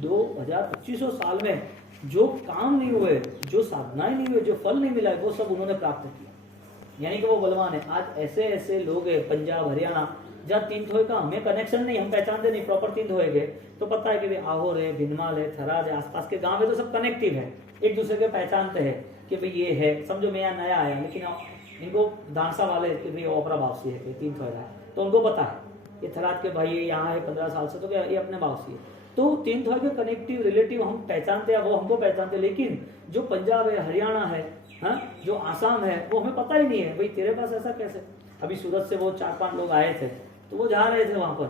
2500 साल में जो काम नहीं हुए, जो साधनाएं नहीं हुए, जो फल नहीं मिला है, वो सब उन्होंने प्राप्त किया। यानी कि वो बलवान है। आज ऐसे ऐसे लोग हैं पंजाब हरियाणा, जहाँ तीन थोए का हमें कनेक्शन नहीं, हम पहचानते नहीं प्रॉपर तीन थोए के, तो पता है कि भाई आहोर है, भिनमाल है, थराज है, आसपास के गांव है, तो सब कनेक्टिव है, एक दूसरे के पहचानते हैं कि भाई ये है। समझो मैं यहाँ नया आया, लेकिन इनको दानसा वाले कि भाई ओपरा बावसी है, तीन थोड़ा है, तो उनको पता है ये थराज के भाई यहाँ है 15 साल से, तो क्या ये अपने बावसी है। तो तीन थोड़े के कनेक्टिव रिलेटिव हम पहचानते हैं, वो हमको पहचानते हैं। लेकिन जो पंजाब है, हरियाणा है, हाँ, जो आसाम है, वो हमें पता ही नहीं है भाई तेरे पास ऐसा कैसे। अभी सूरत से वो 4-5 लोग आए थे, तो वो जा रहे थे वहां पर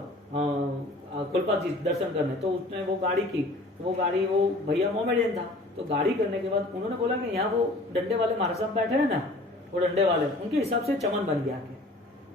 कुलपत जी दर्शन करने, तो उसने वो गाड़ी की, तो वो गाड़ी वो भैया मोमेडियन था, तो गाड़ी करने के बाद उन्होंने बोला कि यहाँ वो डंडे वाले महाराज साहब बैठे हैं ना, वो डंडे वाले, उनके हिसाब से चमन बन गया कि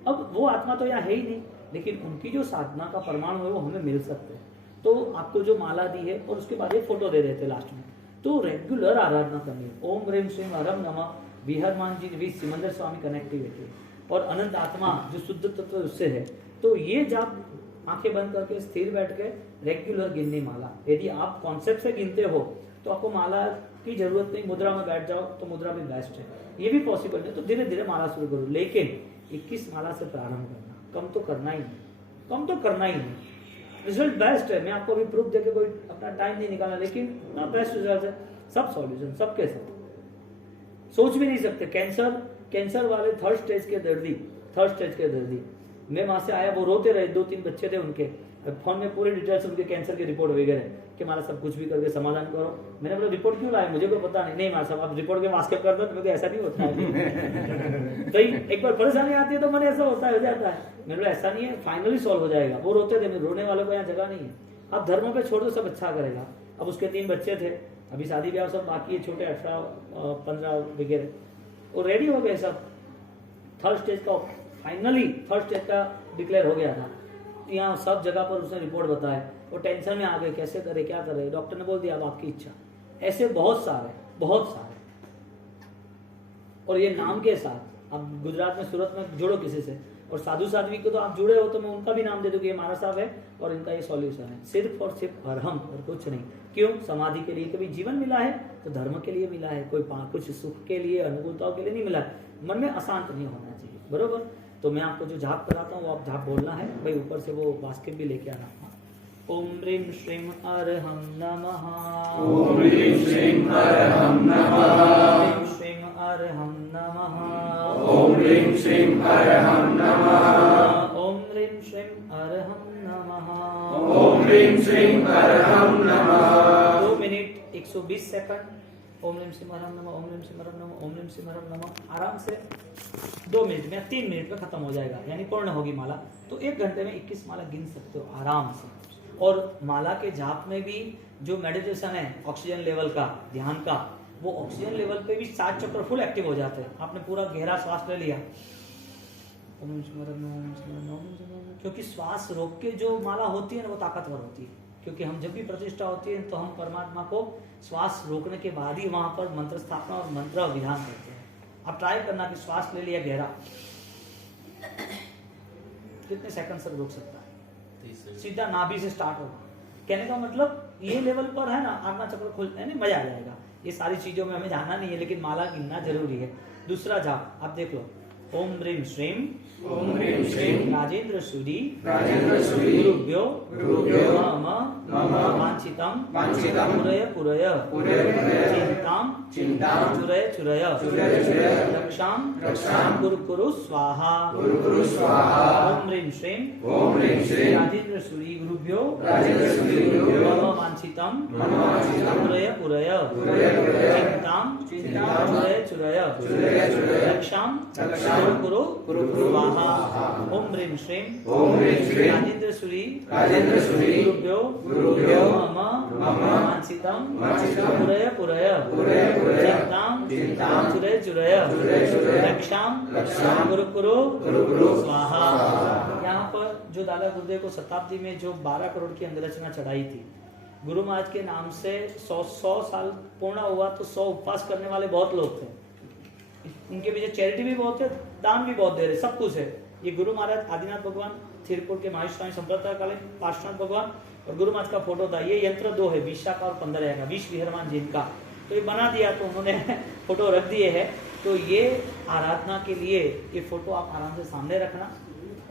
अब वो आत्मा तो यहाँ है ही नहीं, लेकिन उनकी जो साधना का प्रमाण है वो हमें मिल सकते हैं। तो आपको जो माला दी है और उसके बाद ये फोटो दे देते लास्ट में, तो रेगुलर आराधना करनी है। ओम ह्रीम श्रीम हरम नमः, विहरमान जी वी सिमंदर स्वामी कनेक्टिविटी और अनंत आत्मा जो शुद्ध तत्व उससे है। तो ये जब आंखें बंद करके स्थिर बैठ के रेगुलर गिननी माला, यदि आप कॉन्सेप्ट से गिनते हो तो आपको माला की जरूरत नहीं, मुद्रा में बैठ जाओ तो मुद्रा भी बेस्ट है। ये भी पॉसिबल है तो धीरे धीरे माला शुरू करो, लेकिन 21 माला से प्रारंभ करना, कम तो करना ही नहीं, कम तो करना ही नहीं। रिजल्ट बेस्ट है, मैं आपको अभी प्रूफ देके कोई अपना टाइम नहीं निकाला, लेकिन ना बेस्ट रिजल्ट है, सब सॉल्यूशन सबके सब। सोच भी नहीं सकते, कैंसर वाले थर्ड स्टेज के दर्दी, मैं वहां से आया, वो रोते रहे, 2-3 बच्चे थे उनके, फोन में पूरे डिटेल्स उनके कैंसर की रिपोर्ट वगैरह कि हमारा सब कुछ भी करके समाधान करो। मैंने बोला रिपोर्ट क्यों लाए, मुझे कोई पता नहीं हमारा सब, आप रिपोर्ट के वास्केप कर दो, तो ऐसा नहीं होता है। तो एक बार परेशानी आती है तो मन ऐसा होता है, हो जाता है। मैंने बोला ऐसा नहीं है, फाइनली सॉल्व हो जाएगा। वो रोते थे, रोने वालों को यहाँ जगह नहीं है, आप धर्म पे छोड़ दो, सब अच्छा करेगा। अब उसके 3 बच्चे थे, अभी शादी ब्याह सब बाकी है, छोटे 18-15 वगैरह, वो रेडी हो गए सब। थर्ड स्टेज का फाइनली थर्ड स्टेज का डिक्लेयर हो गया था, यहाँ सब जगह पर उसने रिपोर्ट बताया। वो टेंशन में आ गए, कैसे करे क्या करे, डॉक्टर ने बोल दिया अब आपकी इच्छा। ऐसे बहुत सारे और ये नाम के साथ अब गुजरात में सूरत में जुड़ो किसी से, और साधु साध्वी को तो आप जुड़े हो तो मैं उनका भी नाम दे दूं कि ये महाराज साहब है और इनका ये सॉल्यूशन है, सिर्फ और सिर्फ अरहम और कुछ नहीं। क्यों? समाधि के लिए। कभी जीवन मिला है तो धर्म के लिए मिला है, कोई कुछ सुख के लिए अनुकूलताओं के लिए नहीं मिला है। मन में अशांत नहीं होना चाहिए, बरोबर। तो मैं आपको जो जाप कराता हूँ वो आप जाप बोलना है भाई, ऊपर से वो बास्केट भी लेके आना। ओम ह्रीम श्रीम अरहम नमः, ओम ह्रीम श्रीम अरहम नमः, ओम श्रीम अरहम नमः, ओम ह्रीम श्रीम अरहम नमः, ओम ह्रीम श्रीम अरहम नमः, ओम ह्रीम श्रीम अरहम नमः। 2 मिनट 120 सेकंड। ओम ह्रीम श्रीम अरहम नमः, ओम ह्रीम श्रीम अरहम नमः, ओम ह्रीम श्रीम अरहम नमः। आराम से 2 मिनट में, 3 मिनट में खत्म हो जाएगा, यानी पूर्ण होगी माला। तो 1 घंटे में 21 माला गिन सकते हो आराम से। और माला के जाप में भी जो मेडिटेशन है ऑक्सीजन लेवल का, ध्यान का, वो ऑक्सीजन लेवल पे भी 7 चक्र फुल एक्टिव हो जाते हैं। आपने पूरा गहरा श्वास ले लिया, क्योंकि श्वास रोक के जो माला होती है ना वो ताकतवर होती है। क्योंकि हम जब भी प्रतिष्ठा होती है तो हम परमात्मा को श्वास रोकने के बाद ही वहां पर मंत्र स्थापना और मंत्र विधान करते हैं। आप ट्राई करना कि श्वास ले लिया गहरा, कितने सेकंड तक रोक सकता है? सीधा नाभि से स्टार्ट होगा। कहने का मतलब ये लेवल पर है ना, आत्मा चक्र खुल मजा आ जाएगा। ये सारी चीजों में हमें जाना नहीं है, लेकिन माला गिनना जरूरी है। दूसरा जाप आप देख लो, ओम ह्रीम श्रीम, ओम ह्रीम श्रीम राजेंद्र सूरी, राजेंद्र सूरी, गुरुभ्यो मम वांछितम वांछितम पुरय चिंताम चुरय रक्षाम कुरु स्वाहा। ओम ह्रीम श्रीम राजेंद्र सूरी गुरुभ्यो मम वांछितम पुरय चिंताम चुरय रक्षाम कुरु स्वाहा। ओम ह्रीम श्रीम राजेंद्र सूरी गुरुभ्यो मम वांछितम पुरय चिंताम चुरय रक्षाम कुरु स्वाहा। यहाँ पर जो दादा गुरुदेव को शताब्दी में जो 12 करोड़ की अंगरचना चढ़ाई थी, गुरु महाराज के नाम से 100 साल पूर्ण हुआ तो 100 उपवास करने वाले बहुत लोग थे। उनके पीछे चैरिटी भी बहुत है, दान भी बहुत दे रहे, सब कुछ है। ये गुरु महाराज आदिनाथ भगवान, थिरपुर के माहेश्वरी संप्रदाय कालीन पार्श्वनाथ भगवान और गुरु महाराज का फोटो था। ये यंत्र 2 है, 20 का और 15 का, विष विहरमान जी का। तो ये बना दिया तो उन्होंने फोटो रख दिए है। तो ये आराधना के लिए ये फोटो आप आराम से सामने रखना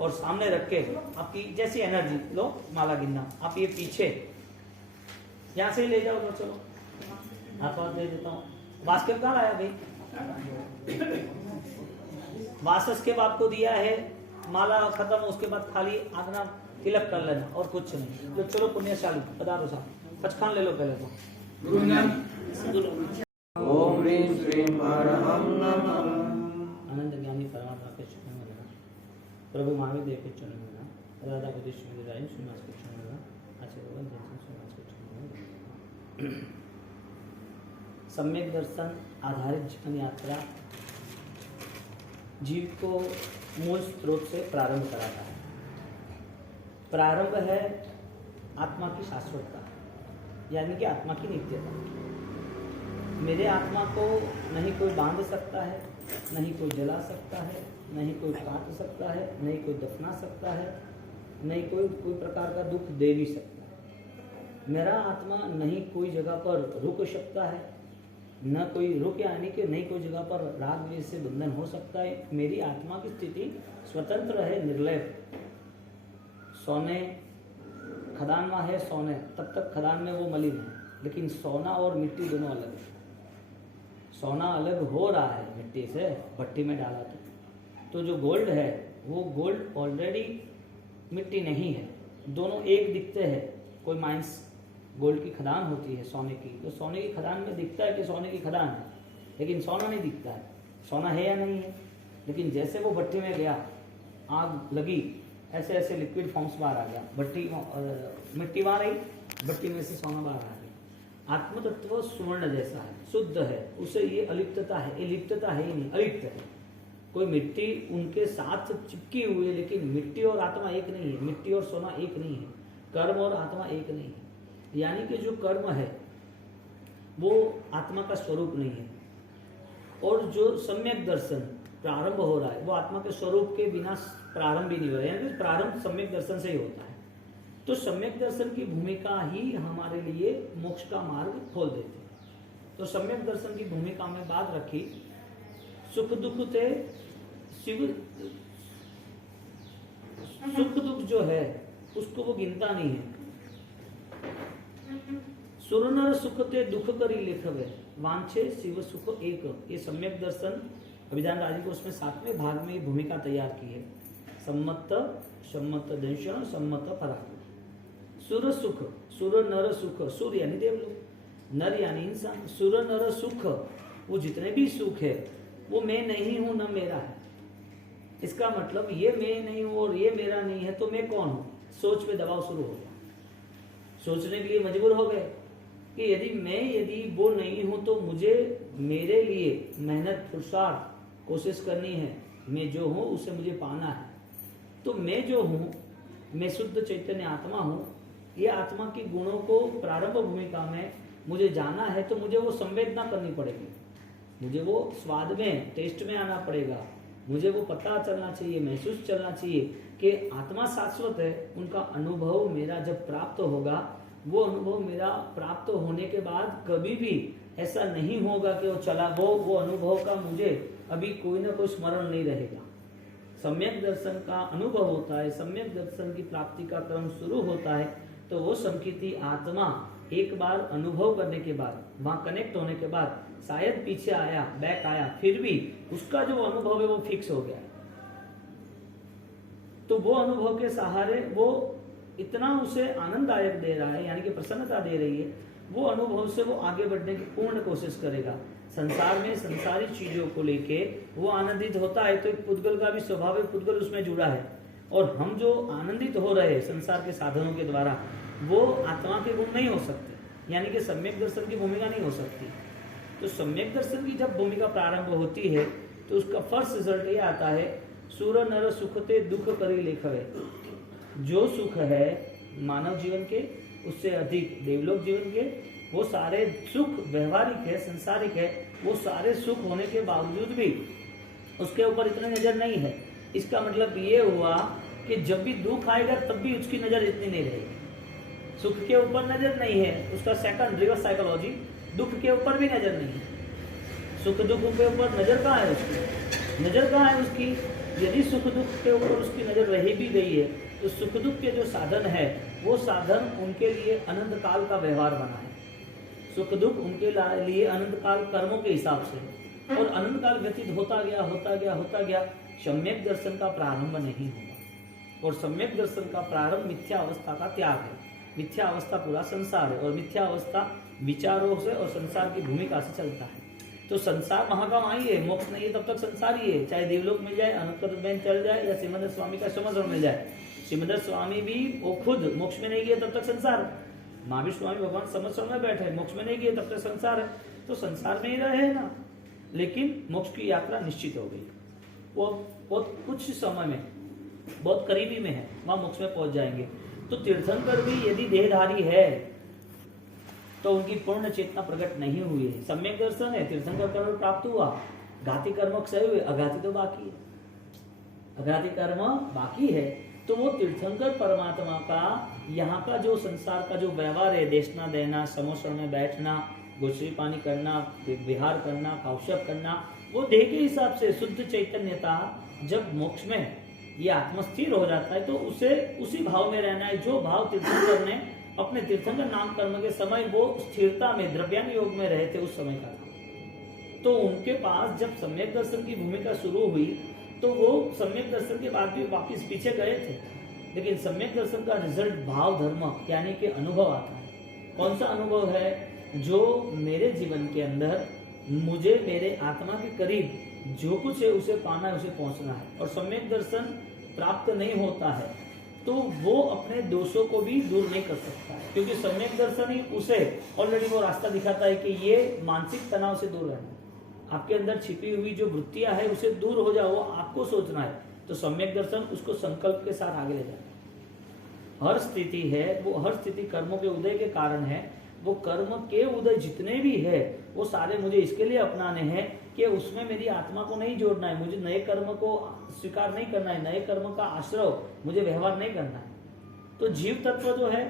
और सामने रख के आपकी जैसी एनर्जी लो, माला गिनना। आप ये पीछे यहाँ से ले जाओ, चलो हाथ दे देता हूँ। वास्केप कहाँ लाया भाई? वासस्केप आपको दिया है, माला खत्म, उसके बाद खाली आगना तिलक कर लेना और कुछ नहीं। तो चलो पुण्यशाली पधारो साहब, पचखान ले लो पहले तो। ओम ह्रीं श्रीं परहं नमः। अनंत ज्ञानी परमात्मा के चरणों में लेना, प्रभु महावीर देव के चरणों में लेना, राधा के दृष्टि में राइन श्रीनिवास के चरणों में लेना, आशीर्वाद जैसे श्रीनिवास के चरणों में लेना। सम्यक दर्शन आधारित जीवन यात्रा जीव को मूल स्रोत से प्रारंभ कराता है। प्रारंभ है आत्मा की शाश्वतता, यानी कि आत्मा की नित्यता। मेरे आत्मा को नहीं कोई बांध सकता है, नहीं कोई जला सकता है, नहीं कोई काट सकता है, नहीं कोई दफना सकता है, नहीं कोई प्रकार का दुख दे भी सकता है। मेरा आत्मा नहीं कोई जगह पर रुक सकता है, न कोई रुक यानी कि नहीं कोई जगह पर राग द्वेष से बंधन हो सकता है। मेरी आत्मा की स्थिति स्वतंत्र है, निर्लय। सोने खदान में है, सोने तब तक खदान में वो मलिन है, लेकिन सोना और मिट्टी दोनों अलग है। सोना अलग हो रहा है मिट्टी से, भट्टी में डाला तो जो गोल्ड है वो गोल्ड ऑलरेडी मिट्टी नहीं है, दोनों एक दिखते हैं। कोई माइंस गोल्ड की खदान होती है सोने की, तो सोने की खदान में दिखता है कि सोने की खदान है, लेकिन सोना नहीं दिखता है, सोना है या नहीं है। लेकिन जैसे वो भट्टी में गया, आग लगी, ऐसे ऐसे लिक्विड फॉर्म्स बाहर आ गया, भट्टी मिट्टी बाहर आई, भट्टी में से सोना बाहर आ गया। आत्म तत्व स्वर्ण जैसा है, शुद्ध है, उसे ये अलिप्तता है, ये लिप्तता है ही नहीं, अलिप्त है। कोई मिट्टी उनके साथ चिपकी हुई है, लेकिन मिट्टी और आत्मा एक नहीं है, मिट्टी और सोना एक नहीं है, कर्म और आत्मा एक नहीं है। यानी कि जो कर्म है वो आत्मा का स्वरूप नहीं है, और जो सम्यक दर्शन प्रारंभ हो रहा है वो आत्मा के स्वरूप के बिना प्रारंभ भी नहीं हो रहा है, यानी प्रारंभ सम्यक दर्शन से ही होता है। तो सम्यक दर्शन की भूमिका ही हमारे लिए मोक्ष का मार्ग खोल देती है। तो सम्यक दर्शन की भूमिका में बात रखी, सुख दुख ते शिव, सुख दुख जो है उसको वो गिनता नहीं है। सुरनर सुख ते दुख करी लेखवे, वांछे शिव सुख एक। ये सम्यक दर्शन अभिधान राजी को उसमें 7वें भाग में ये भूमिका तैयार की है। सम्मत सम्मत दर्शन सम्मत पराग। सुर सुख, सुर नर सुख, सुर यानी देवलोक, नर यानी इंसान। सुर नर सुख, वो जितने भी सुख है वो मैं नहीं हूं न मेरा है। इसका मतलब ये मैं नहीं हूं और ये मेरा नहीं है तो मैं कौन हूं? सोच पे दबाव शुरू हो गया, सोचने के लिए मजबूर हो गए कि यदि वो नहीं हूं तो मुझे मेरे लिए मेहनत पुरुषार्थ कोशिश करनी है, मैं जो हूं उसे मुझे पाना है। तो मैं जो हूं, मैं शुद्ध चैतन्य आत्मा हूं, ये आत्मा की गुणों को प्रारंभ भूमिका में मुझे जाना है तो मुझे वो संवेदना करनी पड़ेगी, मुझे वो स्वाद में टेस्ट में आना पड़ेगा, मुझे वो पता चलना चाहिए, महसूस चलना चाहिए कि आत्मा शाश्वत है। उनका अनुभव मेरा जब प्राप्त होगा, वो अनुभव मेरा प्राप्त होने के बाद कभी भी ऐसा नहीं होगा कि वो चला, वो अनुभव का मुझे अभी कोई ना कोई स्मरण नहीं रहेगा। सम्यक दर्शन का अनुभव होता है, सम्यक दर्शन की प्राप्ति का क्रम शुरू होता है, तो वो संकीर्ति आत्मा एक बार अनुभव करने के बाद, वहां कनेक्ट होने के बाद शायद पीछे आया, बैक आया, फिर भी उसका जो अनुभव है वो फिक्स हो गया है। तो वो अनुभव के सहारे वो इतना उसे आनंददायक दे रहा है, यानी कि प्रसन्नता दे रही है, वो अनुभव से वो आगे बढ़ने की पूर्ण कोशिश करेगा। संसार में संसारिक चीजों को लेके वो आनंदित होता है, तो एक पुद्गल का भी स्वभाव है, पुद्गल उसमें जुड़ा है। और हम जो आनंदित हो रहे हैं संसार के साधनों के द्वारा, वो आत्मा के गुण नहीं हो सकते, यानी कि सम्यक दर्शन की भूमिका नहीं हो सकती। तो सम्यक दर्शन की जब भूमिका प्रारंभ होती है तो उसका फर्स्ट रिजल्ट ये आता है, सुर नर सुखते दुख करी लेखवे। जो सुख है मानव जीवन के, उससे अधिक देवलोक जीवन के, वो सारे सुख व्यवहारिक है, संसारिक है, वो सारे सुख होने के बावजूद भी उसके ऊपर इतनी नजर नहीं है। इसका मतलब ये हुआ कि जब भी दुख आएगा तब भी उसकी नजर इतनी नहीं रहेगी। सुख के ऊपर नजर नहीं है, उसका सेकंड रिवर्स साइकोलॉजी, दुख के ऊपर भी नजर नहीं है। सुख दुख के ऊपर नजर कहाँ है उसकी? नजर कहाँ है उसकी? यदि सुख दुख के ऊपर उसकी नजर रही भी गई है तो सुख दुख के जो साधन है वो साधन उनके लिए अनंत काल का व्यवहार बना है। सुख दुख उनके लिए अनंत काल कर्मों के हिसाब से, और अनंत काल व्यतीत होता गया, सम्यक दर्शन का प्रारंभ नहीं होगा। और सम्यक दर्शन का प्रारंभ मिथ्या अवस्था का त्याग है। मिथ्या अवस्था पूरा संसार है, और मिथ्या अवस्था विचारों से और संसार की भूमिका से चलता है। तो संसार महाकाम आई है, मोक्ष नहीं है तब तक संसार ही है, चाहे देवलोक मिल जाए, अनंत में चल जाए, या सिमंदर स्वामी का समझ मिल जाए। सिमंदर स्वामी भी वो खुद मोक्ष में नहीं गए तब तक संसार है। महावीर स्वामी भगवान समझ में बैठे, मोक्ष में नहीं गए तब तक संसार है, तो संसार में ही रहे ना। लेकिन मोक्ष की यात्रा निश्चित हो गई, वो बहुत कुछ समय में, बहुत करीबी में है, वहां मोक्ष में पहुंच जाएंगे। तो तीर्थंकर भी यदि देहधारी है तो उनकी पूर्ण चेतना प्रकट नहीं हुई है। सम्यक दर्शन है, तीर्थंकर कर्म प्राप्त हुआ, घाती कर्म क्षय हुए, अघाती तो बाकी है, अघाती कर्म बाकी है। तो वो तीर्थंकर परमात्मा का यहाँ का जो संसार का जो व्यवहार है, देशना देना, समोसण में बैठना, गुस्से पानी करना, विहार करना, कौशप करना, वो देह के हिसाब से शुद्ध चैतन्यता जब मोक्ष में ये आत्मस्थिर हो जाता है तो उसे उसी भाव में रहना है जो भाव तीर्थंकर ने अपने तीर्थंकर नाम कर्म के समय वो स्थिरता में द्रव्यान योग में रहे थे उस समय का था। तो उनके पास जब सम्यक दर्शन की भूमिका शुरू हुई तो वो सम्यक दर्शन के बाद भी वापस पीछे गए थे, लेकिन सम्यक दर्शन का रिजल्ट भाव धर्म यानी कि अनुभव आता है। कौन सा अनुभव है? जो मेरे जीवन के अंदर मुझे मेरे आत्मा के करीब जो कुछ है उसे पाना है, उसे पहुंचना है। और सम्यक दर्शन प्राप्त नहीं होता है तो वो अपने दोषों को भी दूर नहीं कर सकता है, क्योंकि सम्यक दर्शन ही उसे ऑलरेडी वो रास्ता दिखाता है कि ये मानसिक तनाव से दूर रहना, आपके अंदर छिपी हुई जो वृत्तियां है उसे दूर हो जाओ, वो आपको सोचना है। तो सम्यक दर्शन उसको संकल्प के साथ आगे ले जाता है। हर स्थिति है वो, हर स्थिति कर्मों के उदय के कारण है। वो कर्म के उदय जितने भी है वो सारे मुझे इसके लिए अपनाने हैं कि उसमें मेरी आत्मा को नहीं जोड़ना है, मुझे नए कर्म को स्वीकार नहीं करना है, नए कर्म का आश्रय मुझे व्यवहार नहीं करना है। तो जीव तत्व जो है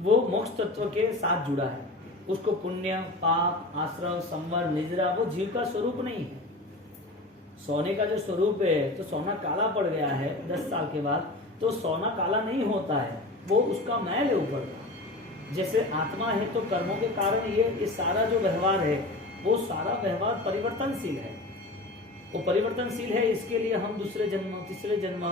वो मोक्ष तत्व के साथ जुड़ा है, उसको पुण्य पाप आश्रय संवर निद्रा वो जीव का स्वरूप नहीं है। सोने का जो स्वरूप है तो सोना काला पड़ गया है 10 साल के बाद, तो सोना काला नहीं होता है, वो उसका मैल है ऊपर का। जैसे आत्मा है तो कर्मों के कारण ये सारा जो व्यवहार है वो सारा व्यवहार परिवर्तनशील है। वो परिवर्तनशील है, इसके लिए हम दूसरे जन्म तीसरे जन्म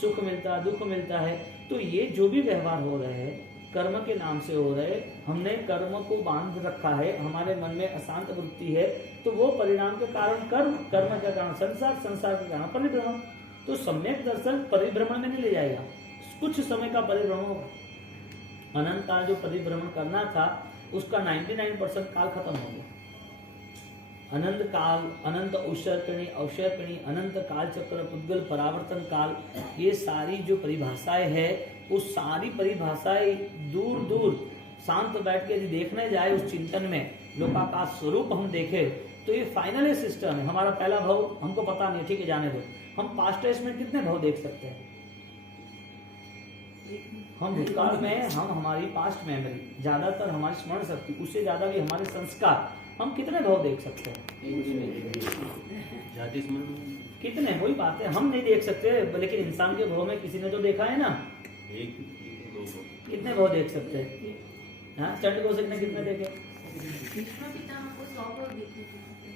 सुख मिलता दुख मिलता है। तो ये जो भी व्यवहार हो रहे हैं कर्म के नाम से हो रहे, हमने कर्म को बांध रखा है, हमारे मन में अशांत वृत्ति है, तो वो परिणाम के कारण कर्म, कर्म के कारण संसार, संसार के कारण परिभ्रमण। तो सम्यक दर्शन परिभ्रमण में नहीं ले जाएगा, कुछ समय का परिभ्रमण होगा। अनंत काल जो परिभ्रमण करना था उसका 99% काल खत्म हो गया। अनंत काल, अनंत औषर्पिणी, अवशर्पिणी, अनंत काल चक्र, पुद्गल, परावर्तन काल, ये सारी जो परिभाषाएं है उस सारी परिभाषाएं दूर दूर शांत बैठ के यदि देखने जाए उस चिंतन में लोकाकाश स्वरूप हम देखे तो ये फाइनल सिस्टम है। हमारा पहला भाव हमको पता नहीं, ठीक है जाने दो। हम पास्ट टेस्ट में कितने भाव देख सकते हैं? हम भूतकाल में हम हमारी पास्ट मेमोरी, ज्यादातर हमारी स्मरण शक्ति, उससे ज्यादा भी हमारे संस्कार, हम कितने भाव देख सकते हैं? कितने, वही बात है, हम नहीं देख सकते, लेकिन इंसान के भाव में किसी ने तो देखा है ना। कितने भाव देख सकते हैं? हाँ, चंद्र कौशिक ने कितने देखे?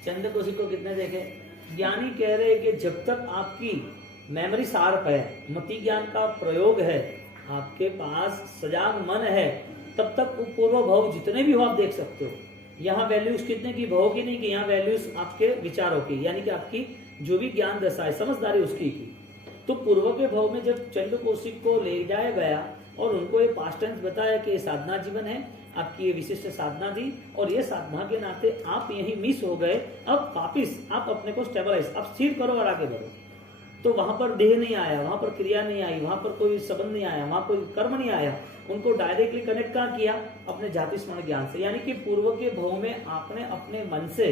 चंद्र कौशिक को कितने देखे? ज्ञानी कह रहे हैं कि जब तक आपकी मेमोरी शार्प है, मति ज्ञान का प्रयोग है, आपके पास सजाग मन है, तब तक पूर्व भाव जितने भी हो आप देख सकते हो। यहाँ वैल्यूज कितने की, भाव की नहीं, कि यहाँ वैल्यूज आपके विचारों की, यानी कि आपकी जो भी ज्ञान दशा है, समझदारी उसकी की। तो पूर्व के भाव में जब चंद्र कौशिक को ले जाया गया और उनको ये पास्ट टेंस बताया कि ये साधना जीवन है, आपकी ये विशिष्ट साधना थी और ये साधना के नाते आप यही मिस हो गए, अब वापिस आप अपने को स्टेबलाइज, आप स्थिर करो और आगे बढ़ो। तो वहां पर देह नहीं आया, वहां पर क्रिया नहीं आई, वहां पर कोई संबंध नहीं आया, वहां कोई कर्म नहीं आया, उनको डायरेक्टली कनेक्ट कहाँ किया? अपने जाति स्मरण ज्ञान से। यानी कि पूर्व के भाव में आपने अपने मन से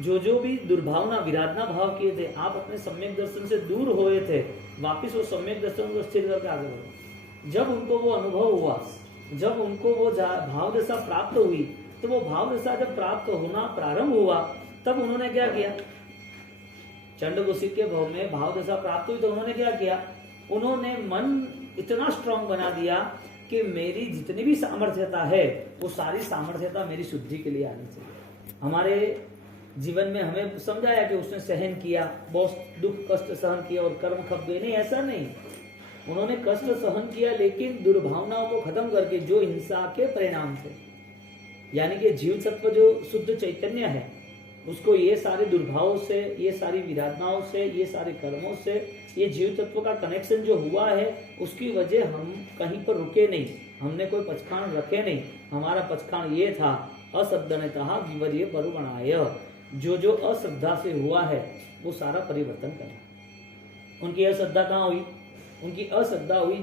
जो जो भी दुर्भावना विराधना भाव किए थे, आप अपने सम्यक दर्शन से दूर हुए थे, वापिस वो सम्यक दर्शन को स्थिर करके आगे बढ़ो। जब उनको वो अनुभव हुआ जब उनको वो भाव दशा प्राप्त हुई, तो वो भाव दशा जब प्राप्त होना प्रारंभ हुआ, तब उन्होंने क्या किया? चंड कौशिक के भाव में भाव दशा प्राप्त हुई तो उन्होंने क्या किया? उन्होंने मन इतना स्ट्रांग बना दिया कि मेरी जितनी भी सामर्थ्यता है वो सारी सामर्थ्यता मेरी शुद्धि के लिए आनी चाहिए। हमारे जीवन में हमें समझाया कि उसने सहन किया, बहुत दुख कष्ट सहन किया और कर्म खप गए। नहीं, ऐसा नहीं। उन्होंने कष्ट सहन किया, लेकिन दुर्भावनाओं को खत्म करके जो हिंसा के परिणाम थे, यानी कि जीव तत्व जो शुद्ध चैतन्य है, उसको ये सारे दुर्भावों से, ये सारी विराधनाओं से, ये सारे कर्मों से, ये जीव तत्व का कनेक्शन जो हुआ है, उसकी वजह हम कहीं पर रुके नहीं, हमने कोई पचखान रखे नहीं। हमारा पचखान ये था, अश्रद्धनतः विवर्य परुगणाय, जो अश्रद्धा से हुआ है वो सारा परिवर्तन करना। उनकी अश्रद्धा कहाँ हुई? उनकी अश्रद्धा हुई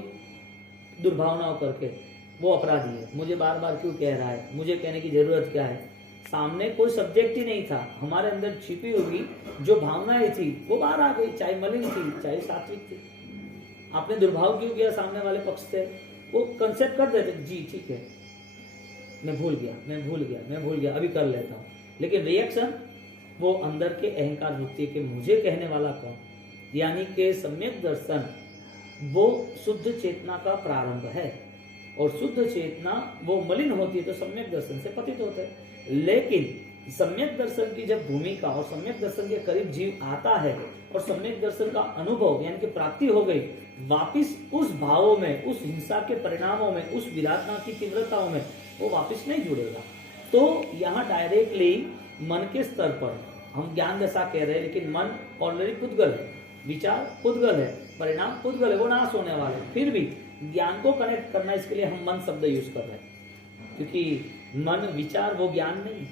दुर्भावनाओं करके। वो अपराधी है। मुझे बार बार क्यों कह रहा है? मुझे कहने की जरूरत क्या है? सामने कोई सब्जेक्ट ही नहीं था, हमारे अंदर छिपी हुई जो भावनाएं थी वो बाहर आ गई, चाहे मलिन थी चाहे सात्विक थी। आपने दुर्भाव क्यों किया सामने वाले पक्ष से? वो कंसेप्ट कर देते, जी ठीक है, मैं भूल गया, अभी कर लेता हूँ। लेकिन रिएक्शन वो अंदर के अहंकार वृत्ति के मुझे कहने वाला कौन, यानी कि सम्यक दर्शन वो शुद्ध चेतना का प्रारंभ है। और शुद्ध चेतना वो मलिन होती है तो सम्यक दर्शन से पतित होते हैं। लेकिन सम्यक दर्शन की जब भूमिका और सम्यक दर्शन के करीब जीव आता है और सम्यक दर्शन का अनुभव यानी कि प्राप्ति हो गई, वापिस उस भावों में, उस हिंसा के परिणामों में, उस विराटना की तीव्रताओं में वो वापिस नहीं जुड़ेगा। तो यहाँ डायरेक्टली मन के स्तर पर हम ज्ञान दशा कह रहे हैं, लेकिन मन ऑलरेडी पुद्गल है, विचार पुद्गल है, परिणाम पुद्गल है, वो नाश होने वाले। फिर भी ज्ञान को कनेक्ट करना, इसके लिए हम मन शब्द यूज कर रहे हैं, क्योंकि मन विचार वो ज्ञान नहीं।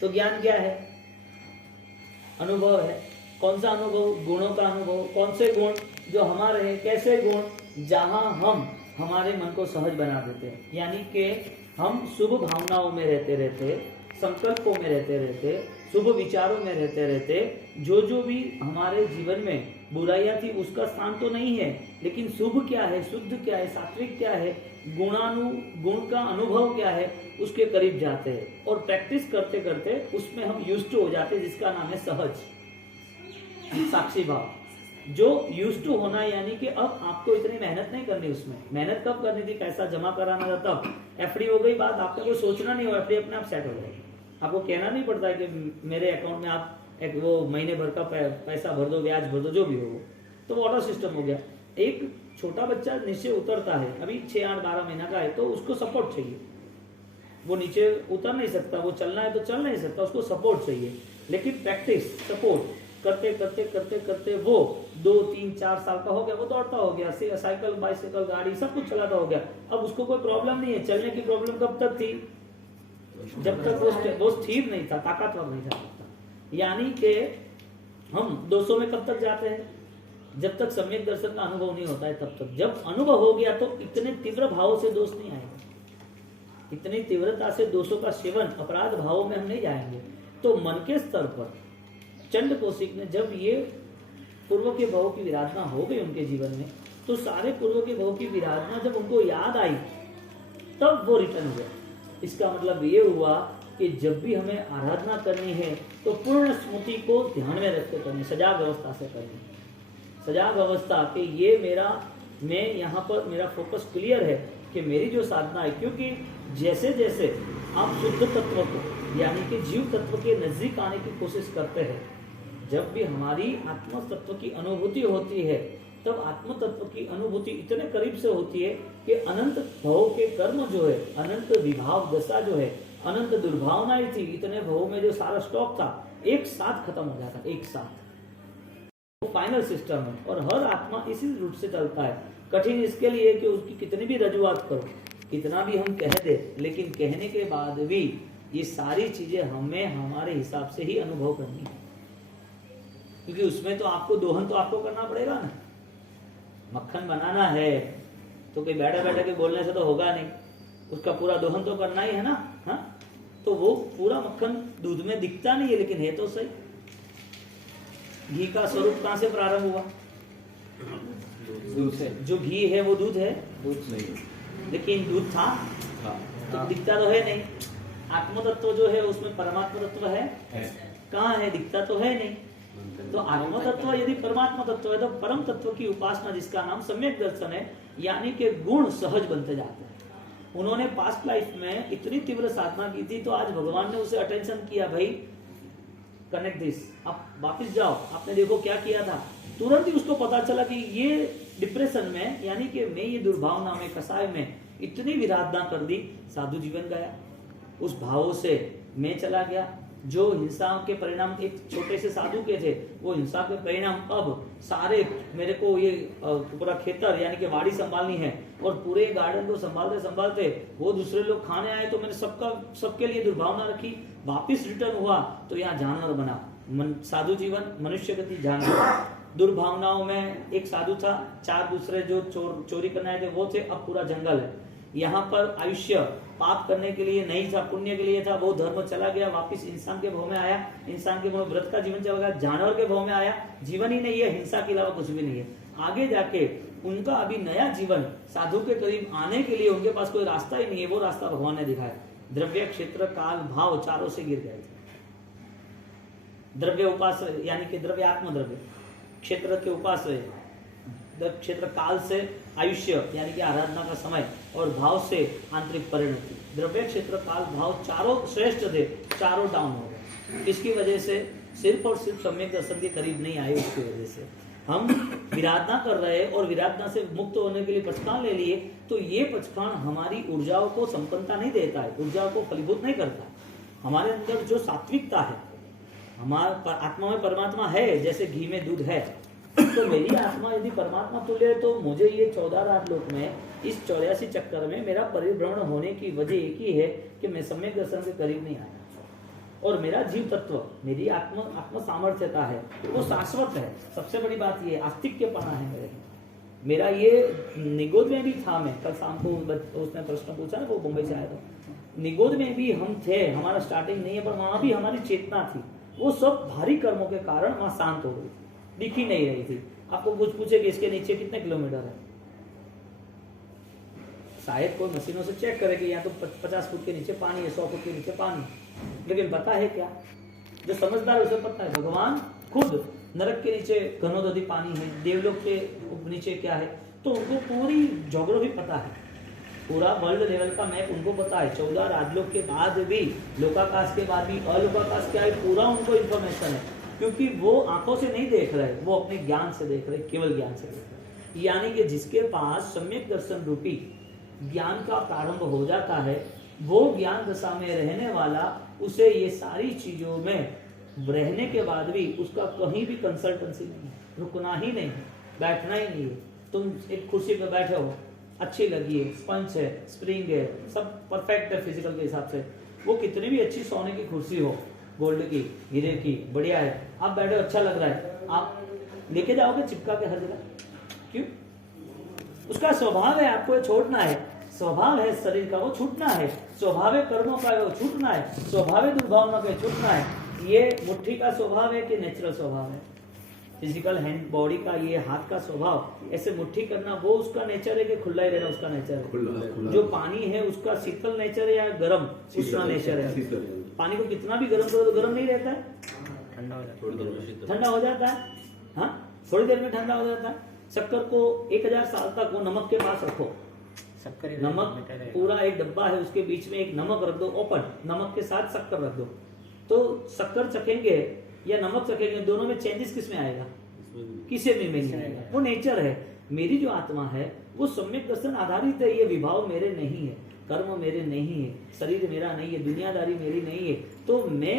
तो ज्ञान क्या है? अनुभव है। कौन सा अनुभव? गुणों का अनुभव। कौन से गुण? जो हमारे हैं। कैसे गुण? जहां हम हमारे मन को सहज बना देते हैं, यानी कि हम शुभ भावनाओं में रहते रहते, संकल्पों में रहते रहते, शुभ विचारों में रहते रहते, जो भी हमारे जीवन में बुराइयां थी उसका स्थान तो नहीं है, लेकिन शुभ क्या है, शुद्ध क्या है, सात्विक क्या है, गुण का अनुभव क्या है, उसके करीब जाते हैं। और प्रैक्टिस करते करते उसमें हम यूज्ड हो जाते हैं, जिसका नाम है सहज, साक्षी भाव। जो यूज्ड टू होना, यानी कि अब आपको इतनी मेहनत नहीं करनी। उसमें मेहनत कब करनी थी? पैसा जमा कराना था तब। एफडी हो गई बात, आपको कोई सोचना नहीं हो, एफडी अपने आप सेट हो जाएगी। आपको कहना नहीं पड़ता है कि मेरे अकाउंट में आप एक वो महीने भर का पैसा भर दो, ब्याज भर दो, जो भी हो, तो वो ऑटो सिस्टम हो गया। एक छोटा बच्चा नीचे उतरता है, अभी 6, 8, 12 महीना का है, तो उसको सपोर्ट चाहिए। वो नीचे उतर नहीं सकता, वो चलना है तो चल नहीं सकता, उसको सपोर्ट चाहिए। लेकिन प्रैक्टिस सपोर्ट करते करते करते करते वो 2, 3, 4 साल का हो गया, वो दौड़ता हो गया, साइकिल, बाइसाइकिल, गाड़ी सब कुछ चलाता हो गया। अब उसको कोई प्रॉब्लम नहीं है। चलने की प्रॉब्लम कब तक थी? जब तक वो स्थिर नहीं था, ताकतवर नहीं था। यानी कि हम 200 में कब तक जाते हैं? जब तक सम्यक दर्शन का अनुभव नहीं होता है तब तक। जब अनुभव हो गया तो इतने तीव्र भावों से दोष नहीं आएगा, इतनी तीव्रता से दोषों का सेवन, अपराध भावों में हम नहीं जाएंगे। तो मन के स्तर पर चंड कौशिक ने जब ये पूर्व के भाव की विराधना हो गई उनके जीवन में, तो सारे पूर्व के भाव की विराधना जब उनको याद आई तब वो रिटर्न हुआ। इसका मतलब ये हुआ कि जब भी हमें आराधना करनी है तो पूर्ण स्मृति को ध्यान में रखते करनी, सजाग अवस्था से करनी। सजाग अवस्था कि ये मैं यहाँ पर मेरा फोकस क्लियर है कि मेरी जो साधना है, क्योंकि जैसे जैसे आप शुद्ध तत्व को यानी कि जीव तत्व के नजदीक आने की कोशिश करते हैं, जब भी हमारी आत्म तत्व की अनुभूति होती है, तब आत्म तत्व की अनुभूति इतने करीब से होती है कि अनंत भाव के कर्म जो है, अनंत विभाव दशा जो है, अनंत दुर्भावनाएं थी, इतने भाव में जो सारा स्टॉक था, एक साथ खत्म हो जाता, एक साथ। वो फाइनल सिस्टम है और हर आत्मा इसी रूट से चलता है। कठिन इसके लिए कि उसकी कितनी भी रजुआत करो, कितना भी हम कह दे, लेकिन कहने के बाद भी ये सारी चीजें हमें हमारे हिसाब से ही अनुभव करनी है, क्योंकि उसमें तो आपको दोहन तो आपको करना पड़ेगा ना। मक्खन बनाना है तो कोई बैठे बैठे के बोलने से तो होगा नहीं, उसका पूरा दोहन तो करना ही है ना। हाँ, तो वो पूरा मक्खन दूध में दिखता नहीं है, लेकिन है तो सही। घी का स्वरूप कहां से प्रारंभ हुआ? दूध से। जो घी है वो दूध है, दूध सही। लेकिन दूध था तो दिखता तो है नहीं। आत्म तत्व जो है उसमें परमात्मा तत्व है, कहाँ है? दिखता तो है नहीं। तो आत्म तत्व यदि परमात्मा तत्व है तो परम तत्व की उपासना जिसका नाम सम्यक दर्शन है, यानी कि गुण सहज बनते जाते हैं। उन्होंने पास्ट लाइफ में इतनी तीव्र साधना की थी, तो आज भगवान ने उसे अटेंशन किया, भाई कनेक्ट दिस, आप वापस जाओ, आपने देखो क्या किया था। तुरंत ही उसको पता चला कि ये डिप्रेशन में, यानी कि मैं ये दुर्भावना में, कसाय में इतनी विराधना कर दी, साधु जीवन गया। उस भावों से मैं चला गया। जो हिंसा के परिणाम एक छोटे से साधु के थे, वो हिंसा के परिणाम अब सारे, मेरे को ये पूरा खेतर यानी कि वाड़ी संभालनी है और पूरे गार्डन को संभालते संभालते वो दूसरे लोग खाने आए तो मैंने सबके लिए दुर्भावना रखी। वापिस रिटर्न हुआ तो यहाँ जानवर बना। साधु जीवन मनुष्य गति जानवर। दुर्भावनाओं में एक साधु था, 4 दूसरे जो चोरी करने आए थे वो थे, अब पूरा जंगल है। यहाँ पर आयुष्य पाप करने के लिए नहीं था, पुण्य के लिए था। वो धर्म चला गया, वापिस इंसान के भाव में आया, इंसान के भाव में व्रत का जीवन चला गया, जानवर के भाव में आया। जीवन ही नहीं है, हिंसा के अलावा कुछ भी नहीं है। आगे जाके उनका अभी नया जीवन साधु के करीब आने के लिए उनके पास कोई रास्ता ही नहीं है, वो रास्ता भगवान ने दिखाया। द्रव्य, क्षेत्र, काल, भाव चारों से गिर गए थे। द्रव्य उपास यानी कि द्रव्य आत्मद्रव्य, क्षेत्र के उपास, क्षेत्र काल से आयुष्य यानी कि आराधना का समय, और भाव से आंतरिक परिणति। द्रव्य, क्षेत्र, काल, भाव चारों श्रेष्ठ थे, चारों डाउन हो गए। इसकी वजह से सिर्फ और सिर्फ सम्यक दर्शन के करीब नहीं आए। उसकी वजह से हम विराधना कर रहे हैं और विराधना से मुक्त होने के लिए पचखान ले लिए, तो ये पचखान हमारी ऊर्जाओं को संपन्नता नहीं देता है, ऊर्जाओं को फलीभूत नहीं करता। हमारे अंदर जो सात्विकता है, हमारा आत्मा में परमात्मा है, जैसे घी में दूध है, तो मेरी आत्मा यदि परमात्मा तुल्य है, तो मुझे ये 14 रात लोक में इस 84 चक्कर में मेरा परिभ्रमण होने की वजह एक ही है कि मैं सम्यक दर्शन के करीब नहीं आया। और मेरा जीव तत्व, मेरी आत्म सामर्थ्यता है, वो शाश्वत है। सबसे बड़ी बात ये आस्तिक्यपना है मेरा ये निगोद में भी था। मैं कल शाम को उसने प्रश्न पूछा ना, वो मुंबई से आया था। निगोद में भी हम थे, हमारा स्टार्टिंग नहीं है, पर वहां भी हमारी चेतना थी। वो सब भारी कर्मों के कारण वहां शांत हो गई, दिख ही नहीं रही थी। आपको कुछ पूछे कि इसके नीचे कितने किलोमीटर है, शायद कोई मशीनों से चेक करे कि यहाँ तो 50 फुट के नीचे पानी है, 100 फुट के नीचे पानी, लेकिन पता है क्या? जो समझदार है उसे पता है। भगवान खुद नरक के नीचे घनोदधि पानी है, देवलोक के नीचे क्या है, तो उनको पूरी ज्योग्राफी पता है, पूरा वर्ल्ड लेवल का मैप उनको पता है। 14 राजलोक के बाद भी, लोकाकाश के बाद भी अलोकाकाश क्या है, पूरा उनको इन्फॉर्मेशन है। क्योंकि वो आंखों से नहीं देख रहे, वो अपने ज्ञान से देख रहे, केवल ज्ञान से देख रहे। यानी कि जिसके पास सम्यक दर्शन रूपी ज्ञान का प्रारंभ हो जाता है, वो ज्ञान दशा में रहने वाला, उसे ये सारी चीजों में रहने के बाद भी उसका कहीं भी कंसल्टेंसी नहीं है, रुकना ही नहीं है, बैठना ही नहीं है। तुम एक कुर्सी पर बैठे हो, अच्छी लगी है, स्पंज है, स्प्रिंग है, सब परफेक्ट है फिजिकल के हिसाब से, वो कितनी भी अच्छी सोने की कुर्सी हो, गोल्ड की, हीरे की, बढ़िया है, आप बैठे अच्छा लग रहा है, आप लेके जाओगे चिपका के हर जगह, क्यों? उसका स्वभाव है, आपको छोड़ना है, स्वभाव है शरीर का, वो छूटना है, स्वभाव है कर्मों का वो छूटना है, स्वभाव है दुर्भावना का छूटना है। ये मुट्ठी का स्वभाव है कि नेचुरल स्वभाव है? फिजिकल हैंड बॉडी का, ये हाथ का स्वभाव ऐसे मुट्ठी करना, वो उसका नेचर है कि खुला ही रहना उसका नेचर है? जो पानी है उसका शीतल नेचर है या गर्म उसका नेचर है? पानी को कितना भी गर्म करो तो गर्म नहीं रहता है, ठंडा हो जाता है। हाँ, थोड़ी देर में ठंडा हो जाता है। शक्कर को 1000 साल तक वो नमक के पास रखो, नमक पूरा एक डब्बा है, उसके बीच में एक नमक रख दो ओपन, नमक के साथ शक्कर रख दो, तो शक्कर चखेंगे या नमक चखेंगे, दोनों में चेंजेस किस में आएगा? किसी में नहीं आएगा। वो नेचर है। मेरी जो आत्मा है वो सम्यक दर्शन आधारित है। ये विभाव मेरे नहीं है, कर्म मेरे नहीं है, शरीर मेरा नहीं है, दुनियादारी मेरी नहीं है। तो मैं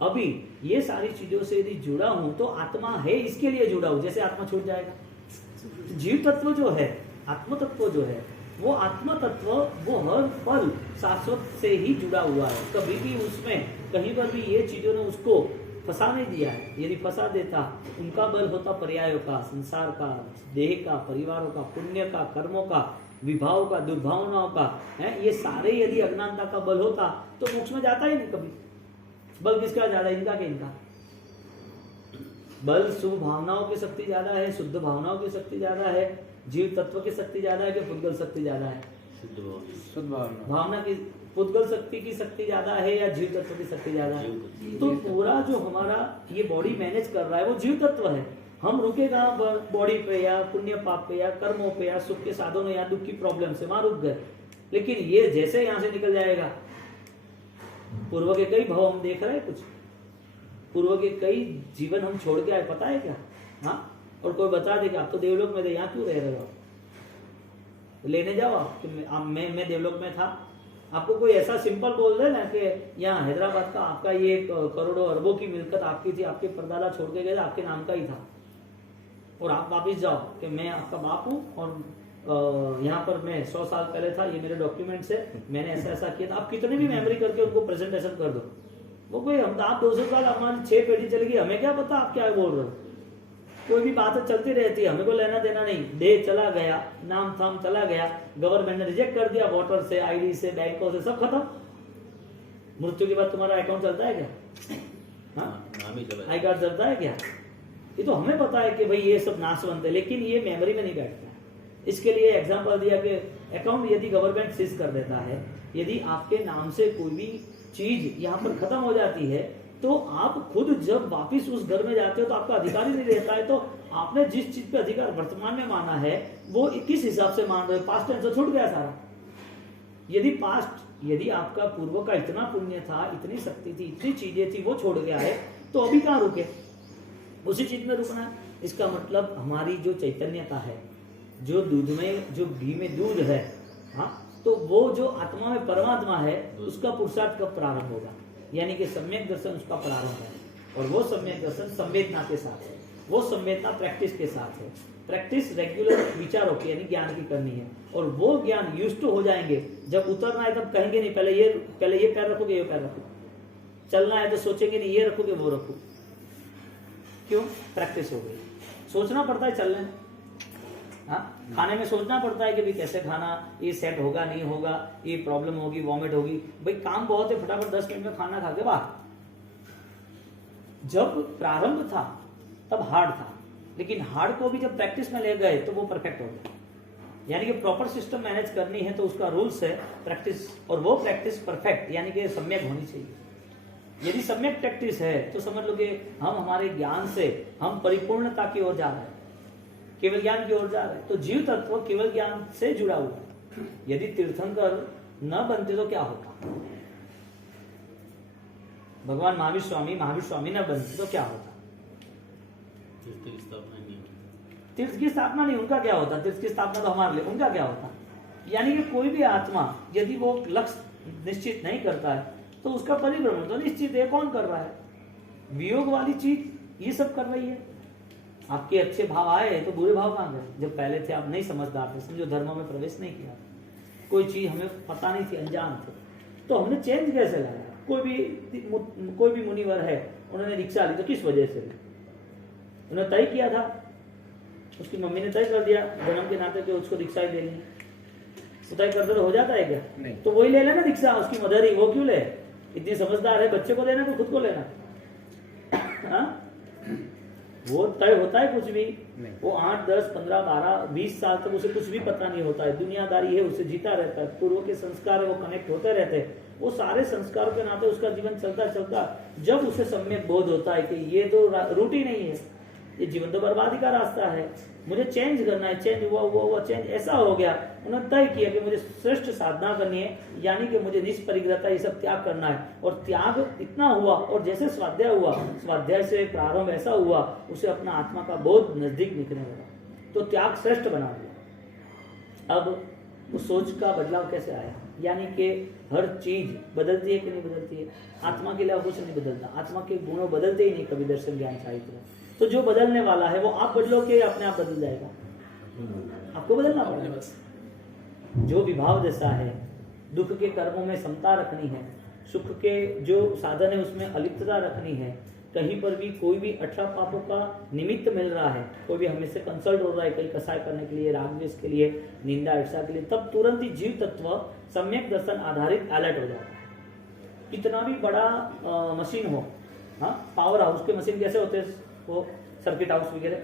अभी ये सारी चीजों से यदि जुड़ा हूं तो आत्मा है इसके लिए जुड़ा हूं। जैसे आत्मा छूट जाएगा, जीव तत्व जो है, आत्म तत्व जो है, वो आत्म तत्व वो हर पल शाश्वत से ही जुड़ा हुआ है। कभी भी उसमें कहीं पर भी ये चीजों ने उसको फंसा नहीं दिया है। यदि फंसा देता, उनका बल होता पर्यायों का, संसार का, देह का, परिवारों का, पुण्य का, कर्मों का, विभाव का, दुर्भावनाओं का, है ये सारे यदि अज्ञानता का बल होता तो मोक्ष में जाता ही नहीं कभी। बल किसका ज्यादा, इनका के इनका? बल शुभ भावनाओं की शक्ति ज्यादा है, शुद्ध भावनाओं की शक्ति ज्यादा है, जीव तत्व की शक्ति ज्यादा है कि फुटबल शक्ति ज्यादा है? शुद्ध भावना। भावना की पुद्गल शक्ति की शक्ति ज्यादा है या जीव तत्व की शक्ति ज्यादा है? तो पूरा जो हमारा ये बॉडी मैनेज कर रहा है वो जीव तत्व है। हम रुकेगा बॉडी पे या पुण्य पाप पे या कर्मों पे या सुख के साधनों या दुख की प्रॉब्लम से, वहां रुक गए। लेकिन ये जैसे यहाँ से निकल जाएगा, पूर्व के कई भाव हम देख रहे हैं, कुछ पूर्व के कई जीवन हम छोड़ के आए, पता है क्या? हाँ, और कोई बता देगा आप तो देवलोक में थे, यहाँ क्यों रह रहे हो? लेने जाओ आप कि मैं देवलोक में था। आपको कोई ऐसा सिंपल बोल दे ना कि यहाँ हैदराबाद का आपका ये करोड़ों अरबों की मिल्कत आपकी थी, आपके परदादा छोड़ के गए, आपके नाम का ही था, और आप वापिस जाओ कि मैं आपका बाप हूँ और यहाँ पर मैं 100 साल पहले था, ये मेरे डॉक्यूमेंट्स है, मैंने ऐसा ऐसा किया था। आप कितने भी मेमोरी करके उनको प्रेजेंटेशन कर दो, वो कोई हम आप 200 साल हमारी 6 पीढ़ी चलेगी, हमें क्या पता आप क्या बोल रहे हो? कोई भी बात चलती रहती है, हमें को लेना देना नहीं। दे चला गया, नाम थाम चला गया, गवर्नमेंट ने रिजेक्ट कर दिया, वोटर से, आईडी से, बैंकों से, सब खत्म। मृत्यु के बाद तुम्हारा अकाउंट चलता है क्या? हाँ, आई कार्ड चलता है क्या? ये तो हमें पता है कि भाई ये सब नाशवंत है, लेकिन ये मेमोरी में नहीं बैठता है। इसके लिए एग्जांपल दिया कि अकाउंट यदि गवर्नमेंट सीज कर देता है, यदि आपके नाम से कोई भी चीज यहाँ पर खत्म हो जाती है, तो आप खुद जब वापिस उस घर में जाते हो तो आपका अधिकार ही नहीं रहता है। तो आपने जिस चीज पे अधिकार वर्तमान में माना है वो किस हिसाब से मान रहे हो? पास्ट टेंस तो छूट गया सारा। यदि आपका पूर्व का इतना पुण्य था, इतनी शक्ति थी, इतनी चीजें थी, वो छोड़ गया है, तो अभी कहाँ रुके? उसी चीज में रुकना है। इसका मतलब हमारी जो चैतन्यता है, जो दूध में, जो घी में दूध है, हाँ, तो वो जो आत्मा में परमात्मा है, उसका पुरुषार्थ कब प्रारंभ होगा? यानी कि सम्यक दर्शन उसका प्रारंभ है। और वो सम्यक दर्शन संवेदना के साथ है, वो संवेदना प्रैक्टिस के साथ है। प्रैक्टिस रेगुलर विचारों की यानी ज्ञान की करनी है, और वो ज्ञान यूज्ड टू हो जाएंगे। जब उतरना है तब कहेंगे नहीं पहले ये पैर रखोगे, ये पैर रखो। चलना है तो सोचेंगे नहीं ये रखोगे, वो रखो। क्यों? प्रैक्टिस हो गई। सोचना पड़ता है चलने में, हाँ, खाने में सोचना पड़ता है कि भाई कैसे खाना, ये सेट होगा नहीं होगा, ये प्रॉब्लम होगी, वॉमिट होगी। भाई काम बहुत है, फटाफट 10 मिनट में खाना खा के बाहर। जब प्रारंभ था तब हार्ड था, लेकिन हार्ड को भी जब प्रैक्टिस में ले गए तो वो परफेक्ट हो गया। यानी कि प्रॉपर सिस्टम मैनेज करनी है तो उसका रूल्स है प्रैक्टिस, और वो प्रैक्टिस परफेक्ट यानी कि सम्यक होनी चाहिए। यदि सम्यक प्रैक्टिस है तो समझ लो कि हम हमारे ज्ञान से हम परिपूर्णता की ओर जा रहे हैं, केवल ज्ञान की ओर जा रहे हैं। तो जीव तत्व केवल ज्ञान से जुड़ा हुआ है। यदि तीर्थंकर न बनते तो क्या होता? भगवान महावीर स्वामी न बनते तो क्या होता? तीर्थ की स्थापना नहीं, उनका क्या होता? तीर्थ की स्थापना तो हमारे लिए, उनका क्या होता? यानी कि कोई भी आत्मा यदि वो लक्ष्य निश्चित नहीं करता है तो उसका परिभ्रमण तो निश्चित है। कौन कर रहा है? वियोग वाली चीज ये सब कर रही है। आपके अच्छे भाव आए तो बुरे भाव कहाँ गए? जब पहले थे आप नहीं समझदार थे, समझो धर्मों में प्रवेश नहीं किया, कोई चीज हमें पता नहीं थी, अनजान थे, तो हमने चेंज कैसे लाया? कोई भी मुनिवर है, उन्होंने रिक्शा ली तो किस वजह से ली? उन्होंने तय किया था, उसकी मम्मी ने तय कर दिया जन्म के नाते कि उसको रिक्शा ही लेनी है। तो तय करते तो हो जाता है क्या? नहीं। तो वही ले लेना रिक्शा, उसकी मदर ही, वो क्यों ले? इतनी समझदार है, बच्चे को लेना तो खुद को लेना। हाँ? वो तय होता है कुछ भी? वो 8, 10, 15, 12, 20 साल तक उसे कुछ भी पता नहीं होता है। दुनियादारी है, उसे जीता रहता है, पूर्व के संस्कार है वो कनेक्ट होते रहते हैं। वो सारे संस्कारों के नाते उसका जीवन चलता चलता जब उसे सम्यक बोध होता है कि ये तो रूट ही नहीं है, ये जीवन तो बर्बादी का रास्ता है, मुझे चेंज करना है, चेंज हुआ चेंज ऐसा हो गया। उन्होंने तय किया कि मुझे श्रेष्ठ साधना करनी है, यानी कि मुझे निष्परिग्रहता ये सब त्याग करना है। और त्याग इतना हुआ, और जैसे स्वाध्याय हुआ, स्वाध्याय से प्रारंभ ऐसा हुआ, उसे अपना आत्मा का बहुत नजदीक निकलने लगा, तो त्याग श्रेष्ठ बना दिया। अब उस सोच का बदलाव कैसे आया? यानी कि हर चीज बदलती है कि नहीं बदलती है? आत्मा के लिए कुछ नहीं बदलता, आत्मा के गुणों बदलते ही नहीं कभी दर्शन ज्ञान साहित्य। तो जो बदलने वाला है वो आप बदलोगे, अपने आप बदल जाएगा? आपको बदलना पड़ेगा। जो विभाव जैसा है, दुख के कर्मों में समता रखनी है, सुख के जो साधन है उसमें अलिप्तता रखनी है। कहीं पर भी कोई भी 18 पापों का निमित्त मिल रहा है, कोई भी हमें से कंसल्ट हो रहा है कहीं कसाय करने के लिए, रागद्वेष के लिए, निंदा ईर्ष्या के लिए, तब तुरंत ही जीव तत्व सम्यक दर्शन आधारित अलर्ट हो जाता है। कितना भी बड़ा मशीन हो, हाँ, पावर हाउस के मशीन कैसे होते हैं, वो सर्किट हाउस वगैरह,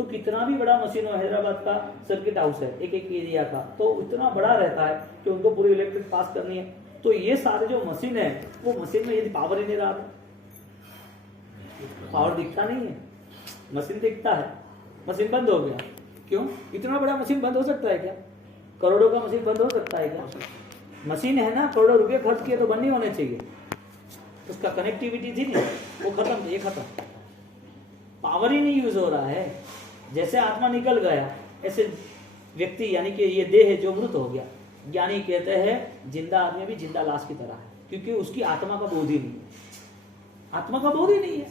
तो कितना भी बड़ा मशीन हो, हैदराबाद का सर्किट हाउस है एक एक एरिया का, तो इतना बड़ा रहता है कि उनको पूरी इलेक्ट्रिक पास करनी है। तो ये सारे जो मशीन है, वो मशीन में यदि पावर ही नहीं रहा, पावर दिखता नहीं है, मशीन दिखता है, मशीन बंद हो गया, क्यों? इतना बड़ा मशीन बंद हो सकता है क्या? करोड़ों का मशीन बंद हो सकता है क्या? मशीन है ना, करोड़ों रुपए खर्च किए तो बंद नहीं होने चाहिए, उसका कनेक्टिविटी थी नहीं, वो खत्म, ये खत्म, पावर ही नहीं यूज हो रहा है। जैसे आत्मा निकल गया, ऐसे व्यक्ति यानी कि ये देह है जो मृत हो गया, ज्ञानी कहते हैं जिंदा आदमी भी जिंदा लाश की तरह है, क्योंकि उसकी आत्मा का बोध ही नहीं है, आत्मा का बोध ही नहीं है।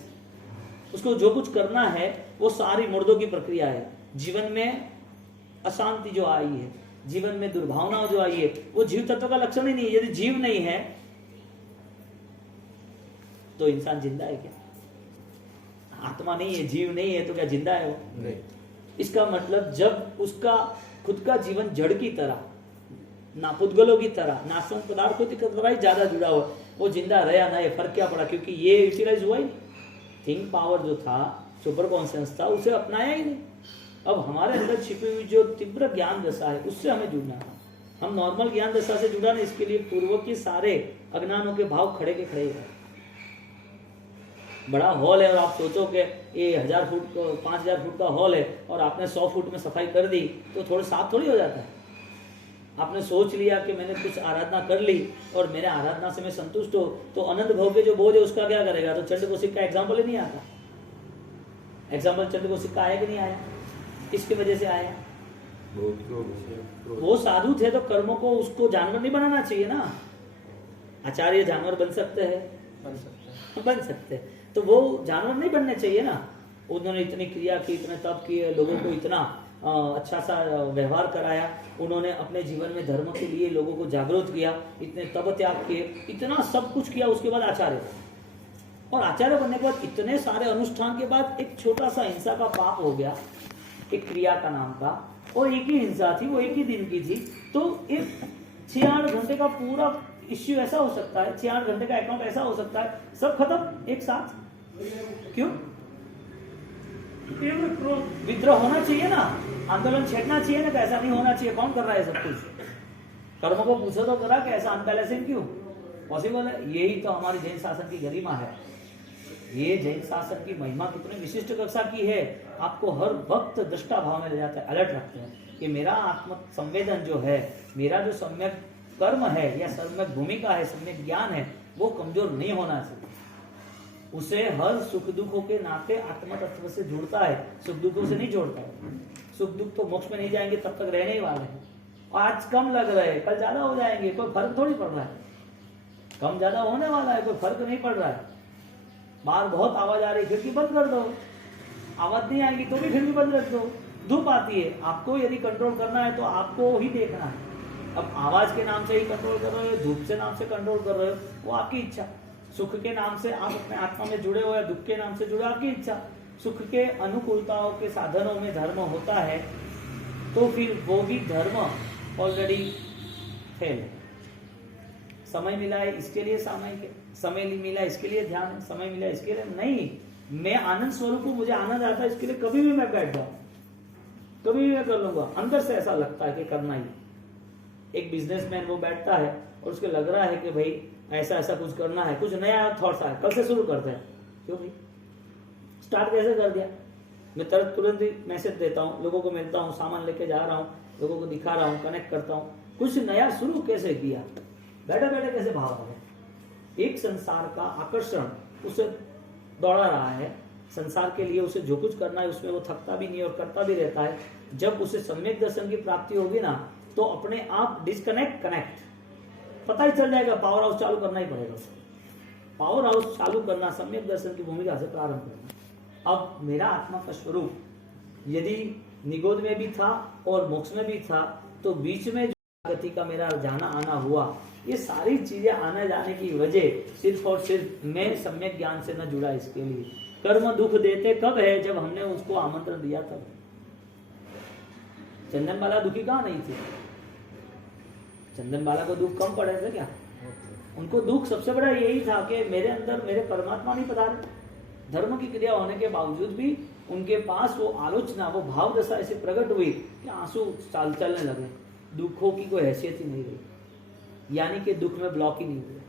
उसको जो कुछ करना है वो सारी मुर्दों की प्रक्रिया है। जीवन में अशांति जो आई है, जीवन में दुर्भावनाओं जो आई है, वो जीव तत्व का लक्षण ही नहीं है। यदि जीव नहीं है तो इंसान जिंदा है क्या? आत्मा नहीं है, जीव नहीं है, तो क्या जिंदा है वो? नहीं। इसका मतलब जब उसका खुद का जीवन जड़ की तरह, ना पुद्गलों की तरह, ना सम पदार्थों की तरह ही ज्यादा जुड़ा हुआ, वो जिंदा रहा ना, ये फर्क क्या पड़ा? क्योंकि ये यूटिलाइज हुआ ही नहीं। थिंक पावर जो था, सुपर कॉन्शियस था, उसे अपनाया ही नहीं। अब हमारे अंदर छिपी हुई जो तीव्र ज्ञान दशा है, उससे हमें जुड़ना है। हम नॉर्मल ज्ञान दशा से जुड़ा नहीं, इसके लिए पूर्व के सारे अज्ञानों के भाव खड़े के खड़े हैं। बड़ा हॉल है और आप सोचो कि ये 1000 फुट को 5000 फुट का हॉल है और आपने 100 फुट में सफाई कर दी, तो थोड़ा साफ थोड़ी हो जाता है। आपने सोच लिया कि मैंने कुछ आराधना कर ली और मेरे आराधना से मैं संतुष्ट हो, तो अनंत भोग के जो बोझ है उसका क्या करेगा? तो चंद्रकोशिक का एग्जाम्पल ही नहीं आता। एग्जाम्पल चंद्रकोशिक का आया कि नहीं आया? किसकी वजह से आया? वो साधु थे तो कर्मों को उसको जानवर नहीं बनाना चाहिए ना। आचार्य जानवर बन सकते हैं, बन सकते हैं, तो वो जानवर नहीं बनने चाहिए ना। उन्होंने इतनी क्रिया की, इतने तप किए, लोगों को इतना अच्छा सा व्यवहार कराया, उन्होंने अपने जीवन में धर्म के लिए लोगों को जागरूक किया, इतने तप त्याग किए, इतना सब कुछ किया, उसके बाद आचार्य। और आचार्य बनने के बाद इतने सारे अनुष्ठान के बाद एक छोटा सा हिंसा का पाप हो गया, एक क्रिया का नाम का, और एक ही हिंसा थी, वो एक ही दिन की थी, तो एक 6-8 घंटे का पूरा इश्यू ऐसा हो सकता है, 6-8 घंटे का अकाउंट ऐसा हो सकता है, सब खत्म एक साथ। क्यों? विद्रोह होना चाहिए ना, आंदोलन छेड़ना चाहिए ना, ऐसा नहीं होना चाहिए। कौन कर रहा है सब कुछ? कर्म को पूछो तो करा कि ऐसा अनबैलेंसिंग क्यों पॉसिबल है? यही तो हमारी जैन शासन की गरिमा है। ये जैन शासन की महिमा कितनी विशिष्ट कक्षा की है, आपको हर वक्त दृष्टा भाव में ले जाता है, अलर्ट रखते हैं कि मेरा आत्म संवेदन जो है, मेरा जो सम्यक कर्म है या सम्यक भूमिका है, सम्यक ज्ञान है, वो कमजोर नहीं होना चाहिए। उसे हर सुख दुखों के नाते आत्म तत्व से जुड़ता है, सुख दुखों से नहीं जोड़ता है। सुख दुख तो मोक्ष में नहीं जाएंगे, तब तक रहने ही वाले हैं। आज कम लग रहे हैं, कल ज्यादा हो जाएंगे, कोई फर्क थोड़ी पड़ रहा है। कम ज्यादा होने वाला है, कोई फर्क नहीं पड़ रहा है। बाहर बहुत आवाज आ रही है, खिड़की बंद कर दो। आवाज नहीं आएगी तो भी खिड़की बंद रख दो। धूप आती है, आपको यदि कंट्रोल करना है तो आपको ही देखना है। अब आवाज के नाम से ही कंट्रोल कर रहे हो, धूप से नाम से कंट्रोल कर रहे हो, वो आपकी इच्छा। सुख के नाम से आप अपने आत्मा में जुड़े हो या दुख के नाम से जुड़े, आपकी इच्छा। सुख के अनुकूलताओं के साधनों में धर्म होता है तो फिर वो भी धर्म ऑलरेडी फेल है। समय मिला है इसके लिए सामयिक, समय मिला इसके लिए ध्यान, समय मिला इसके लिए नहीं। मैं आनंद स्वरूप हूं, मुझे आनंद आता है, इसके लिए कभी भी मैं बैठ जाऊं, कभी भी मैं कर लूंगा। अंदर से ऐसा लगता है कि करना ही। एक बिजनेसमैन वो बैठता है और उसको लग रहा है कि भाई ऐसा ऐसा कुछ करना है, कुछ नया थॉट्स आया, कल से शुरू करते हैं। क्यों भाई? स्टार्ट कैसे कर दिया? मैं तुरंत ही मैसेज देता हूँ, लोगों को मिलता हूँ, सामान लेके जा रहा हूँ, लोगों को दिखा रहा हूँ, कनेक्ट करता हूँ। कुछ नया शुरू कैसे किया? बैठे बैठे कैसे भाव आ गया? एक संसार का आकर्षण उसे दौड़ा रहा है, संसार के लिए उसे जो कुछ करना है उसमें वो थकता भी नहीं और करता भी रहता है। जब उसे सम्यक दर्शन की प्राप्ति होगी ना, तो अपने आप डिस्कनेक्ट कनेक्ट पता ही चल जाएगा। पावर हाउस चालू करना ही पड़ेगा उसे। पावर हाउस चालू करना सम्यक दर्शन की भूमिका से प्रारंभ करना। अब मेरा आत्मा का स्वरूप यदि निगोद में भी था और मोक्ष में भी था, तो बीच में जो गति का मेरा जाना आना हुआ, ये सारी चीजें आने जाने की वजह सिर्फ और सिर्फ मैं सम्यक ज्ञान से न जुड़ा। इसके लिए कर्म दुख देते कब है? जब हमने उसको आमंत्रण दिया तब। चंदन बाला दुखी कहाँ नहीं थी? चंदन बाला को दुख कम पड़े थे क्या? उनको दुख सबसे बड़ा यही था कि मेरे अंदर मेरे परमात्मा नहीं पधारे। धर्म की क्रिया होने के बावजूद भी उनके पास वो आलोचना, वो भाव दशा ऐसे प्रकट हुई कि आंसू चलने लगे, दुखों की कोई हैसियत ही नहीं रही। यानी कि दुख में ब्लॉक ही नहीं हुए,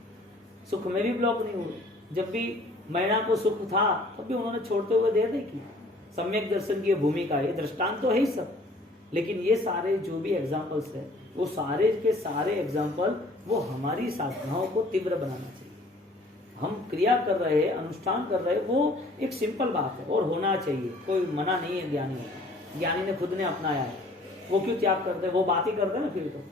सुख में भी ब्लॉक नहीं हुए। जब भी मैना को सुख था तब भी उन्होंने छोड़ते हुए देर नहीं की। सम्यक दर्शन की भूमिका, ये दृष्टांत तो है ही सब, लेकिन ये सारे जो भी एग्जाम्पल्स है वो सारे के सारे एग्जाम्पल वो हमारी साधनाओं को तीव्र बनाना चाहिए। हम क्रिया कर रहे हैं, अनुष्ठान कर रहे हैं, वो एक सिंपल बात है और होना चाहिए, कोई मना नहीं है। ज्ञानी होता, ज्ञानी ने खुद ने अपनाया है, वो क्यों त्याग करते हैं? वो बात ही करते हैं ना, फिर तो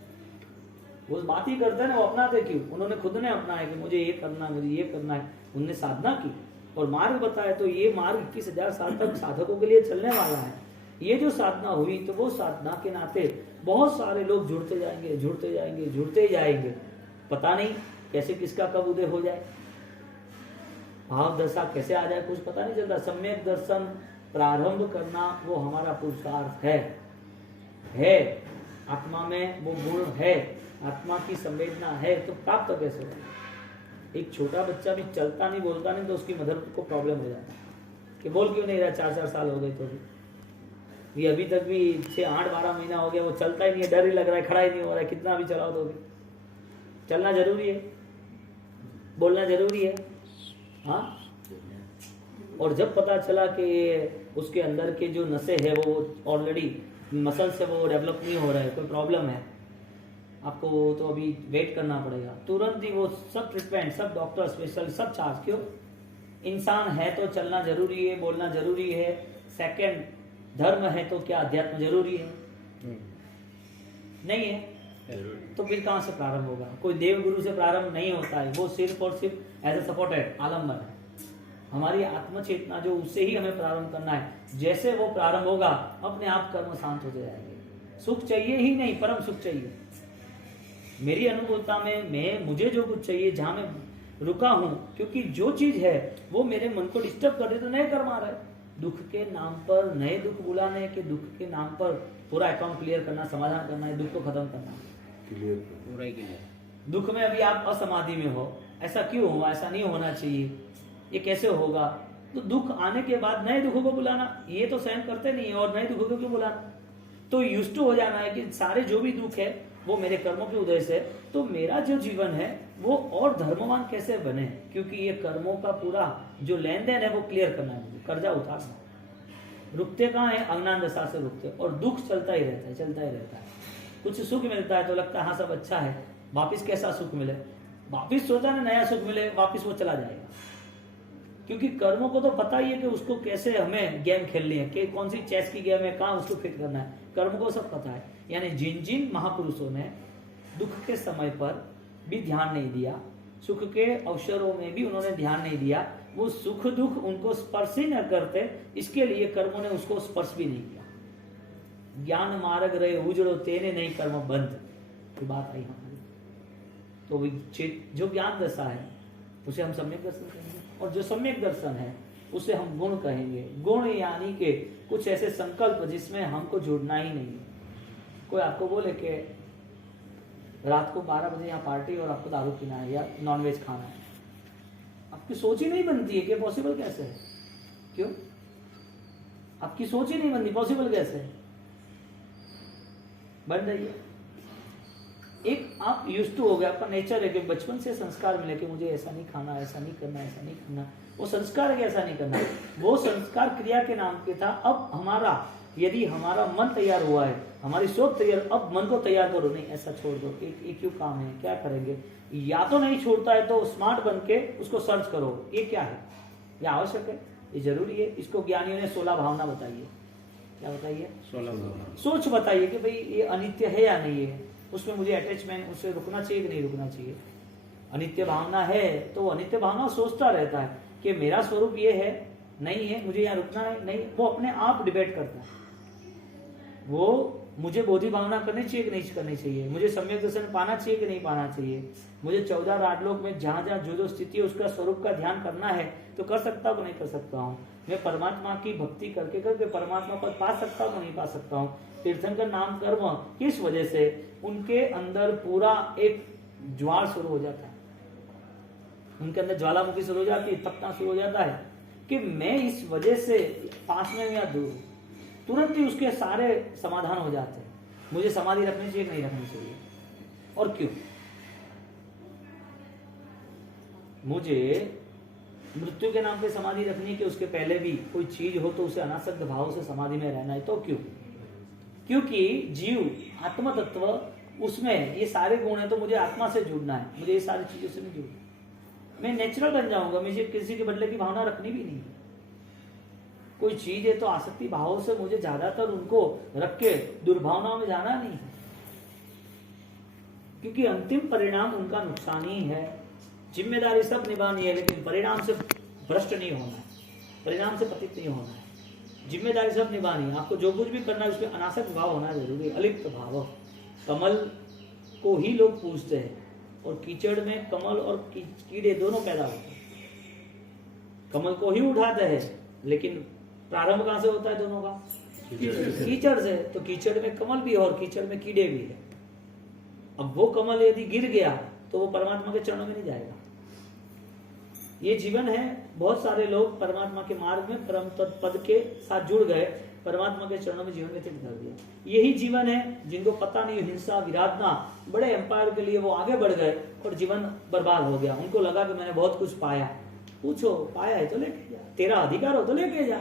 वो बात ही करते हैं ना, वो अपनाते क्यों? उन्होंने खुद ने अपनाया कि मुझे ये करना है, मुझे ये करना है। उनने साधना की और मार्ग बताया, तो ये मार्ग 21,000 साल तक साधकों के लिए चलने वाला है। ये जो साधना हुई तो वो साधना के नाते बहुत सारे लोग जुड़ते जाएंगे, जुड़ते जाएंगे, जुड़ते जाएंगे। पता नहीं कैसे किसका कब उदय हो जाए, भाव दशा कैसे आ जाए, कुछ पता नहीं चलता। सम्यक दर्शन प्रारंभ करना वो हमारा पुरुषार्थ है। आत्मा में वो गुण है, आत्मा की संवेदना है, तो प्राप्त कैसे होगा? एक छोटा बच्चा भी चलता नहीं, बोलता नहीं, तो उसकी मदर को प्रॉब्लम हो जाता है कि बोल क्यों नहीं रहा, 4-4 साल हो गए तो भी अभी तक भी 6-8-12 महीना हो गया, वो चलता ही नहीं है, डर ही लग रहा है, खड़ा ही नहीं हो रहा है। कितना भी चलाओ तो भी चलना जरूरी है, बोलना जरूरी है। हाँ, और जब पता चला कि उसके अंदर के जो नसें है वो ऑलरेडी मसल से वो डेवलप नहीं हो रहा है, कोई प्रॉब्लम है, आपको तो अभी वेट करना पड़ेगा, तुरंत ही वो सब ट्रीटमेंट, सब डॉक्टर, स्पेशल, सब चार्ज। क्यों? इंसान है तो चलना जरूरी है, बोलना जरूरी है। सेकंड, धर्म है तो क्या अध्यात्म जरूरी है? नहीं है, तो फिर कहां से प्रारंभ होगा? कोई देव गुरु से प्रारंभ नहीं होता है, वो सिर्फ और सिर्फ एज ए सपोर्टेड आलम्बन है। हमारी आत्म चेतना जो, उससे ही हमें प्रारंभ करना है। जैसे वो प्रारंभ होगा अपने आप कर्म शांत होते जाएंगे। सुख चाहिए ही नहीं, परम सुख चाहिए। मेरी अनुभूता में मुझे जो कुछ चाहिए, जहां मैं रुका हूं, क्योंकि जो चीज है वो मेरे मन को डिस्टर्ब कर रही, तो नए कर्म आ रहे। दुख के नाम पर नए दुख बुलाने के, दुख के नाम पर पूरा अकाउंट क्लियर करना, समाधान करना है, दुख को खत्म करना है। पूरा ही क्लियर। दुख में अभी आप असमाधि में हो, ऐसा क्यों हुआ, ऐसा नहीं होना चाहिए, ये कैसे होगा? तो दुख आने के बाद नए दुखों को बुलाना, ये तो सहन करते नहीं है, और नए दुखों को क्यों बुलाना? तो यूज्ड टू हो जाना है कि सारे जो भी दुख है वो मेरे कर्मों के उदय से, तो मेरा जो जीवन है वो और धर्मवान कैसे बने, क्योंकि ये कर्मों का पूरा जो लेन देन है वो क्लियर करना है, मुझे कर्जा उतारना। रुकते कहाँ है? अज्ञान दशा से रुकते, और दुख चलता ही रहता है, चलता ही रहता है। कुछ सुख मिलता है तो लगता है हाँ सब अच्छा है, वापिस कैसा सुख मिले, वापिस सोचा ना नया सुख मिले, वापिस वो चला जाएगा। क्योंकि कर्मों को तो पता ही है कि उसको कैसे हमें गेम खेलनी है, कि कौन सी चेस की गेम है, कहाँ उसको फिट करना है, कर्म को सब पता है। यानी जिन जिन महापुरुषों ने दुख के समय पर भी ध्यान नहीं दिया, सुख के अवसरों में भी उन्होंने ध्यान नहीं दिया, वो सुख दुख उनको स्पर्श ही न करते, इसके लिए कर्मों ने उसको स्पर्श भी नहीं किया। ज्ञान मार्ग रहे उजड़ो तेने नहीं कर्म बंद, की बात आई हमारी। तो जो ज्ञान दशा है उसे हम सम्यक दर्शन कहेंगे, और जो सम्यक दर्शन है उसे हम गुण कहेंगे। गुण यानी कि कुछ ऐसे संकल्प जिसमें हमको जुड़ना ही नहीं है। कोई आपको बोले कि रात को 12 बजे यहाँ पार्टी और आपको दारू पीना है या नॉनवेज खाना है, आपकी सोच ही नहीं बनती है कि पॉसिबल कैसे है। क्यों? आपकी सोच ही नहीं बनती, पॉसिबल कैसे है? बन रही है। एक आप यूज्ड टू हो गया, आपका नेचर है कि बचपन से संस्कार मिले कि मुझे ऐसा नहीं खाना, ऐसा नहीं करना, ऐसा नहीं करना। वो संस्कार है कि ऐसा नहीं करना, वो संस्कार क्रिया के नाम पे था। अब हमारा, यदि हमारा मन तैयार हुआ है, हमारी सोच तैयार, अब मन को तैयार करो, नहीं ऐसा छोड़ दो, एक क्यों काम है, क्या करेंगे। या तो नहीं छोड़ता है तो स्मार्ट बन के उसको सर्च करो, ये क्या है, ये आवश्यक है, ये जरूरी है। इसको ज्ञानियों ने 16 भावना बताइए। क्या बताइए? 16 भावना। सोच बताइए कि भाई ये अनित्य है या नहीं है, उसमें मुझे अटैचमेंट, उससे रुकना चाहिए कि नहीं रुकना चाहिए। अनित्य भावना है तो अनित्य भावना सोचता रहता है कि मेरा स्वरूप ये है, नहीं है, मुझे यहाँ रुकना है, नहीं। वो अपने आप डिबेट करता है, वो मुझे बोधि भावना करनी चाहिए कि नहीं करनी चाहिए, मुझे सम्यक दर्शन पाना चाहिए कि नहीं पाना चाहिए, मुझे 14 राजलोक में जहां जहां जो जो स्थिति है उसका स्वरूप का ध्यान करना है तो कर सकता हूँ नहीं कर सकता हूँ, मैं परमात्मा की भक्ति करके करके परमात्मा पर पा सकता हूँ नहीं पा सकता हूँ। तीर्थंकर नाम कर्म किस वजह से उनके अंदर पूरा एक ज्वार शुरू हो जाता है, उनके अंदर ज्वालामुखी शुरू हो जाती है, तपना शुरू हो जाता है कि मैं इस वजह से पास में या दूर हूं, तुरंत ही उसके सारे समाधान हो जाते हैं। मुझे समाधि रखनी चाहिए कि नहीं रखनी चाहिए, और क्यों? मुझे मृत्यु के नाम पे समाधि रखनी है कि उसके पहले भी कोई चीज हो तो उसे अनासक्त भाव से समाधि में रहना है, तो क्यों? क्योंकि जीव आत्म तत्व, उसमें ये सारे गुण है, तो मुझे आत्मा से जुड़ना है, मुझे ये सारी चीजों से नहीं जुड़ना। मैं नेचुरल बन जाऊंगा, मुझे किसी के बदले की भावना रखनी भी नहीं है। कोई चीज है तो आसक्ति भाव से मुझे ज्यादातर उनको रख के दुर्भावनाओं में जाना नहीं है, क्योंकि अंतिम परिणाम उनका नुकसान ही है। जिम्मेदारी सब निभानी है, लेकिन परिणाम से भ्रष्ट नहीं होना है, परिणाम से पतित नहीं होना है। जिम्मेदारी सब निभानी है, आपको जो कुछ भी करना है उसमें अनासक्त भाव होना जरूरी है, अलिप्त भाव। कमल को ही लोग पूजते हैं, और कीचड़ में कमल और कीड़े दोनों पैदा होते हैं। कमल को ही उठाते हैं, लेकिन प्रारंभ कहां से होता है दोनों का? कीचड़ से। तो कीचड़ में कमल भी है और कीचड़ में कीड़े भी है। अब वो कमल यदि गिर गया तो वो परमात्मा के चरणों में नहीं जाएगा। ये जीवन है, बहुत सारे लोग परमात्मा के मार्ग में परम पद के साथ जुड़ गए, परमात्मा के चरणों में जीवन व्यतीत कर दिया। यही जीवन है जिनको पता नहीं, हिंसा विराधना, बड़े एम्पायर के लिए वो आगे बढ़ गए और जीवन बर्बाद हो गया। उनको लगा कि मैंने बहुत कुछ पाया। पूछो, पाया है तो लेके जा, तेरा अधिकार हो तो लेके जा।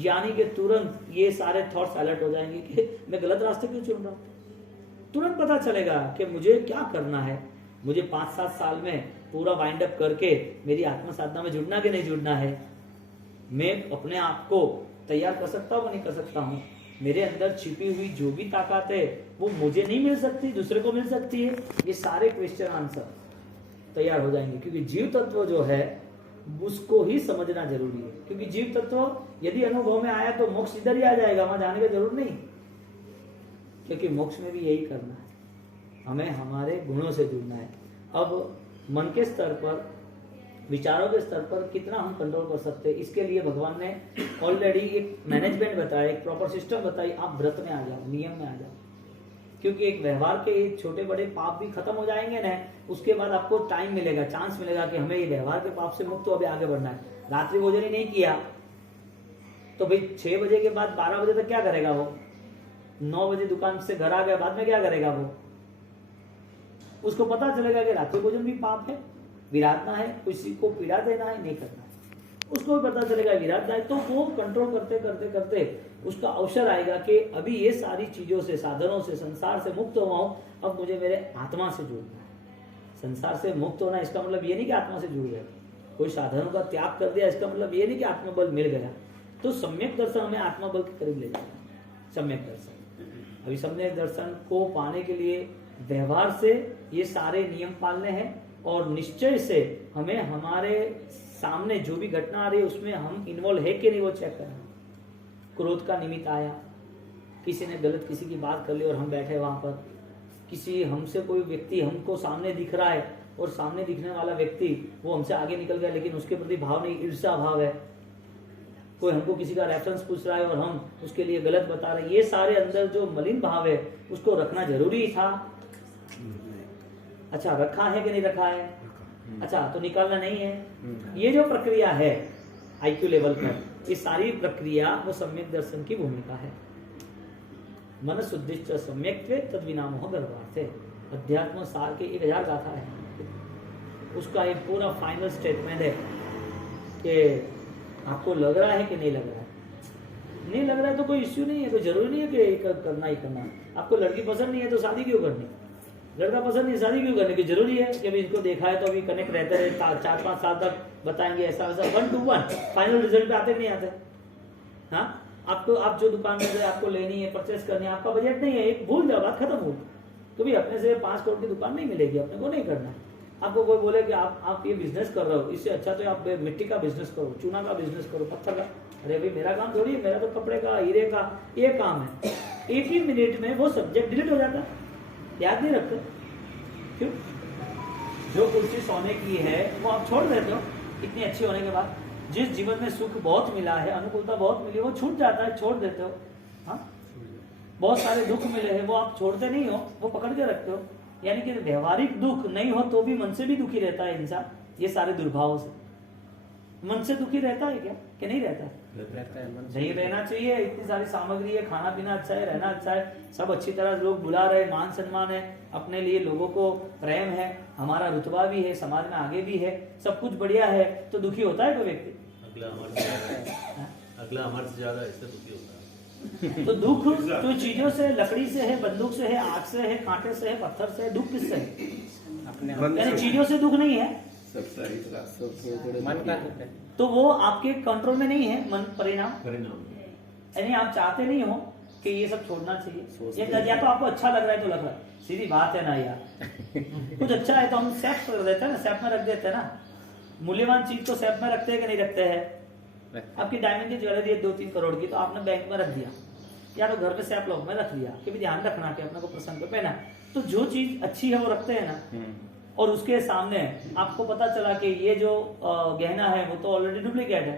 यानी कि तुरंत ये सारे थॉट्स अलर्ट हो जाएंगे कि मैं गलत रास्ते क्यों चुन रहा हूं। तुरंत पता चलेगा कि मुझे क्या करना है। मुझे 5-7 साल में पूरा वाइंड अप करके मेरी आत्म साधना में जुड़ना कि नहीं जुड़ना है। मैं अपने आप को तैयार कर सकता हूँ, नहीं कर सकता हूँ। मेरे अंदर छिपी हुई जो भी ताकत है वो मुझे नहीं मिल सकती, दूसरे को मिल सकती है। ये सारे क्वेश्चन आंसर तैयार हो जाएंगे, क्योंकि जीव तत्व जो है उसको ही समझना जरूरी है। क्योंकि जीव तत्व यदि अनुभव में आया तो मोक्ष इधर ही आ जाएगा, वहां जाने की जरूरत नहीं, क्योंकि मोक्ष में भी यही करना है, हमें हमारे गुणों से जुड़ना है। अब मन के स्तर पर, विचारों के स्तर पर कितना हम कंट्रोल कर सकते हैं, इसके लिए भगवान ने ऑलरेडी एक मैनेजमेंट बताया, एक प्रॉपर सिस्टम बताई। आप व्रत में आ जाओ, नियम में आ जाओ, क्योंकि एक व्यवहार के एक छोटे बड़े पाप भी खत्म हो जाएंगे ना, उसके बाद आपको टाइम मिलेगा, चांस मिलेगा कि हमें ये व्यवहार के पाप से मुक्त अभी आगे बढ़ना है। रात्रि भोजन ही नहीं किया तो भाई 6 बजे के बाद 12 बजे तक क्या करेगा वो? 9 बजे दुकान से घर आ गया, बाद में क्या करेगा वो? उसको पता चलेगा कि रात्रि भोजन भी पाप है, विराधना है, किसी को पीड़ा देना है, नहीं करना है। उसको भी पता चलेगा विराधना है, तो वो कंट्रोल करते करते करते उसका अवसर आएगा कि अभी ये सारी चीजों से, साधनों से, संसार से मुक्त हुआ हूं, अब मुझे मेरे आत्मा से जुड़ना है। संसार से मुक्त होना इसका मतलब ये नहीं कि आत्मा से जुड़ गया, कोई साधनों का त्याग कर दिया इसका मतलब ये नहीं कि आत्मबल मिल गया। तो सम्यक दर्शन हमें आत्मबल के करीब ले जाएगा। सम्यक दर्शन, अभी सम्यक दर्शन को पाने के लिए व्यवहार से ये सारे नियम पालने हैं, और निश्चय से हमें हमारे सामने जो भी घटना आ रही है उसमें हम इन्वॉल्व है कि नहीं वो चेक करना। क्रोध का निमित्त आया, किसी ने गलत किसी की बात कर ली और हम बैठे वहां पर, किसी हमसे कोई व्यक्ति हमको सामने दिख रहा है और सामने दिखने वाला व्यक्ति वो हमसे आगे निकल गया लेकिन उसके प्रति भाव नहीं, ईर्ष्या भाव है। कोई हमको किसी का रेफरेंस पूछ रहा है और हम उसके लिए गलत बता रहे हैं। ये सारे अंदर जो मलिन भाव है उसको रखना जरूरी था। अच्छा, रखा है कि नहीं रखा है? अच्छा, तो निकालना नहीं है। ये जो प्रक्रिया है आईक्यू लेवल पर, ये सारी प्रक्रिया वो सम्यक दर्शन की भूमिका है। मन शुद्धिश्च सम्यक्त्वे तद्विनामोह गर्भार्थे, अध्यात्म सार के 1000 गाथा है। उसका एक पूरा फाइनल स्टेटमेंट है कि आपको लग रहा है कि नहीं लग रहा है। नहीं लग रहा है तो कोई इश्यू नहीं है, कोई जरूरी नहीं है कि करना ही करना। आपको लड़की पसंद नहीं है तो शादी क्यों करनी? लड़का पसंद नहीं, शादी क्यों करने की? जरूरी है कि अभी इसको देखा है तो अभी कनेक्ट रहते रहे, 4-5 साल तक बताएंगे ऐसा वैसा, 1 to 1 फाइनल रिजल्ट पे आते नहीं आते। हाँ, आपको आप जो दुकान में आपको लेनी है, परचेस करनी है, आपका बजट नहीं है, एक भूल जाओ, बात खत्म हो। तो भी अपने से 5 करोड़ की दुकान नहीं मिलेगी, अपने को नहीं करना है। आपको कोई बोले कि आप ये बिजनेस कर रहे हो, इससे अच्छा तो आप मिट्टी का बिजनेस करो, चूना का बिजनेस करो, पत्थर का। अरे भाई मेरा काम थोड़ी है, मेरा तो कपड़े का, हीरे का ये काम है। 1 ही मिनट में वो सब्जेक्ट डिलीट हो जाता है, याद नहीं रखते। क्यों? जो कुर्सी सोने की है वो आप छोड़ देते हो इतनी अच्छी होने के बाद। जिस जीवन में सुख बहुत मिला है, अनुकूलता बहुत मिली, वो छूट जाता है, छोड़ देते हो। हाँ, बहुत सारे दुख मिले हैं वो आप छोड़ते नहीं हो, वो पकड़ के रखते हो। यानी कि व्यवहारिक दुख नहीं हो तो भी मन से भी दुखी रहता है इंसान, ये सारे दुर्भावों से। मन से दुखी रहता है क्या कि नहीं रहता? रहता है मन से। नहीं रहना चाहिए। इतनी सारी सामग्री है, खाना पीना अच्छा है, रहना अच्छा है, सब अच्छी तरह लोग बुला रहे, मान सम्मान है, अपने लिए लोगों को प्रेम है, हमारा रुतबा भी है, समाज में आगे भी है, सब कुछ बढ़िया है, तो दुखी होता है कोई व्यक्ति? अगला हमारे से ज्यादा इससे दुखी होता है। तो दुख तो चीजों से, लकड़ी से है, बंदूक से है, आग से है, कांटे से है, पत्थर से है, दुख किससे है? अपने मन यानी चीजों से दुख नहीं है, मन का दुख है। तो वो आपके कंट्रोल में नहीं है। मन परिणाम परिणाम यानी आप चाहते नहीं हो कि ये सब छोड़ना चाहिए, या तो आपको अच्छा लग रहा है तो लग रहा है, सीधी बात है ना यार। कुछ अच्छा है तो हम सेफ कर देते हैं ना, सेफ में रख देते हैं ना। मूल्यवान चीज को सेफ में रखते हैं कि नहीं रखते हैं? आपकी डायमंड की ज्वेलरी है 2-3 करोड़ की, तो आपने बैंक में रख दिया, या तो घर पे सेफ लॉक में रख लिया कि भी ध्यान रखना कि अपने को प्रसंग पे पहना। तो जो चीज अच्छी है वो रखते हैं ना, और उसके सामने आपको पता चला कि ये जो गहना है वो तो ऑलरेडी डुप्लीकेट है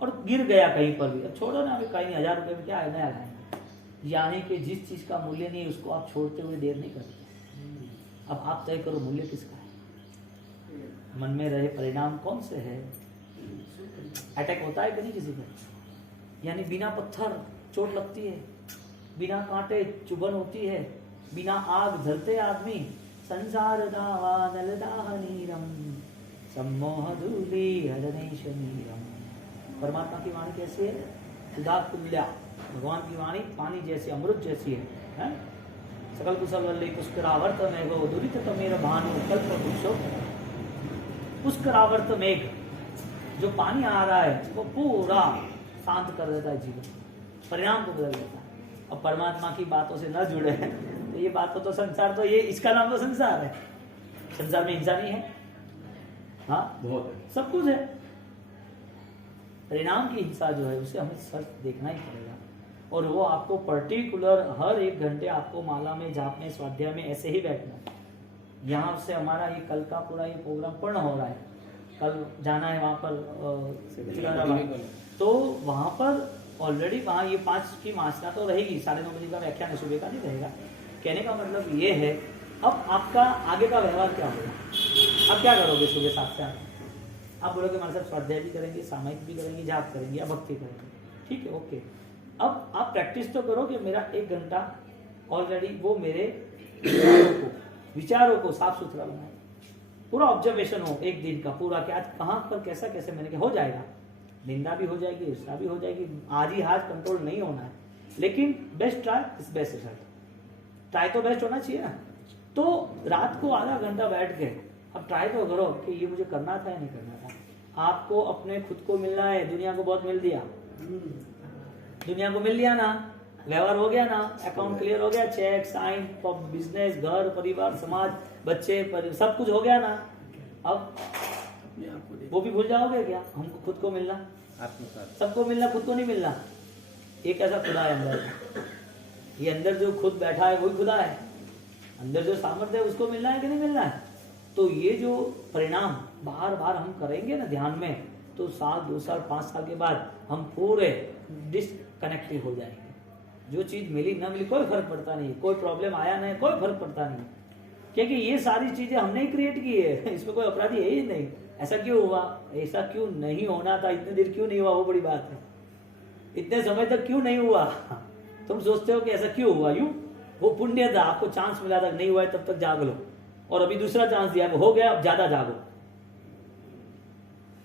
और गिर गया कहीं पर भी, अब छोड़ो ना, अभी कहीं 1000 रुपए में क्या है, नया लाएंगे। यानी कि जिस चीज का मूल्य नहीं है उसको आप छोड़ते हुए देर नहीं करते। अब आप तय करो मूल्य किसका है, मन में रहे परिणाम कौन से है। अटैक होता है कि नहीं किसी पर? यानी बिना पत्थर चोट लगती है, बिना कांटे चुभन होती है, बिना आग जलते आदमी। संसार दावा नल दाहनीरम सम्मोह धूलि हरनेशनीरम। परमात्मा की वाणी कैसी है? सुधा तुल्या। भगवान की वाणी पानी जैसी, अमृत जैसी है? सकल कुशल वल्ली पुष्करावर्त मेघो दुरित तमेर भानु कल्प वृक्षो। पुष्करावर्त मेघ, जो पानी आ रहा है वो पूरा शांत कर देता है जीवन, परिणाम को बदल देता है। और परमात्मा की बातों से न जुड़े तो ये बातों तो संसार, तो ये इसका नाम तो संसार है। संसार में हिंसा नहीं है, हाँ बहुत है। सब कुछ है। परिणाम की हिंसा जो है उसे हमें सच देखना ही पड़ेगा। और वो आपको पर्टिकुलर हर 1 घंटे आपको माला में, जाप में, स्वाध्याय में ऐसे ही बैठना है। यहाँ से हमारा ये कल का पूरा ये प्रोग्राम पूर्ण हो रहा है, कल जाना है वहाँ पर, तो वहाँ पर ऑलरेडी वहाँ ये 5 की मासना तो रहेगी, 9:30 बजे का व्याख्यान है, सुबह का नहीं रहेगा। कहने का मतलब ये है, अब आपका आगे का व्यवहार क्या होगा? अब क्या करोगे सुबह 7 से 8? आप बोलोगे हमारे साथ स्वाध्याय भी करेंगे, सामायिक भी करेंगे, जाप करेंगे या भक्ति करेंगे, ठीक है, ओके। अब आप प्रैक्टिस तो करो कि मेरा 1 घंटा ऑलरेडी वो मेरे विचारों को साफ सुथरा बनाए, पूरा ऑब्जर्वेशन हो 1 दिन का पूरा, कि आज कहाँ पर कैसा कैसे मैंने, हो जाएगा, निंदा भी हो जाएगी, ईर्ष्या भी हो जाएगी, आज ही हाथ कंट्रोल नहीं होना है, लेकिन best try is best result. Try तो बेस्ट होना चाहिए ना। तो रात को आधा घंटा बैठ के अब ट्राई तो करो कि ये मुझे करना था या नहीं करना था। आपको अपने खुद को मिलना है, दुनिया को बहुत मिल दिया, दुनिया को मिल लिया ना, व्यवहार हो गया ना, अकाउंट क्लियर हो गया, चेक साइन, बिजनेस, घर परिवार समाज बच्चे सब कुछ हो गया ना। अब वो भी भूल जाओगे क्या? हमको खुद को मिलना, सबको मिलना, खुद को नहीं मिलना। एक ऐसा खुदा है अंदर, ये अंदर जो खुद बैठा है वही खुदा है, अंदर जो सामर्थ्य है उसको मिलना है कि नहीं मिलना है। तो ये जो परिणाम बार बार हम करेंगे ना ध्यान में, तो 1 साल 2 साल 5 साल के बाद हम पूरे डिस्कनेक्टेड हो जाएंगे। जो चीज मिली ना मिली कोई फर्क पड़ता नहीं, कोई प्रॉब्लम आया नहीं कोई फर्क पड़ता नहीं, क्योंकि ये सारी चीजें हमने ही क्रिएट की है, इसमें कोई अपराधी है ही नहीं। ऐसा क्यों हुआ, ऐसा क्यों नहीं होना था, इतने देर क्यों नहीं हुआ, वो बड़ी बात है। इतने समय तक क्यों नहीं हुआ, तुम सोचते हो कि ऐसा क्यों हुआ, यूं वो पुण्य था, आपको चांस मिला था, नहीं हुआ है तब तक जाग लो, और अभी दूसरा चांस दिया, हो गया अब ज्यादा जागो।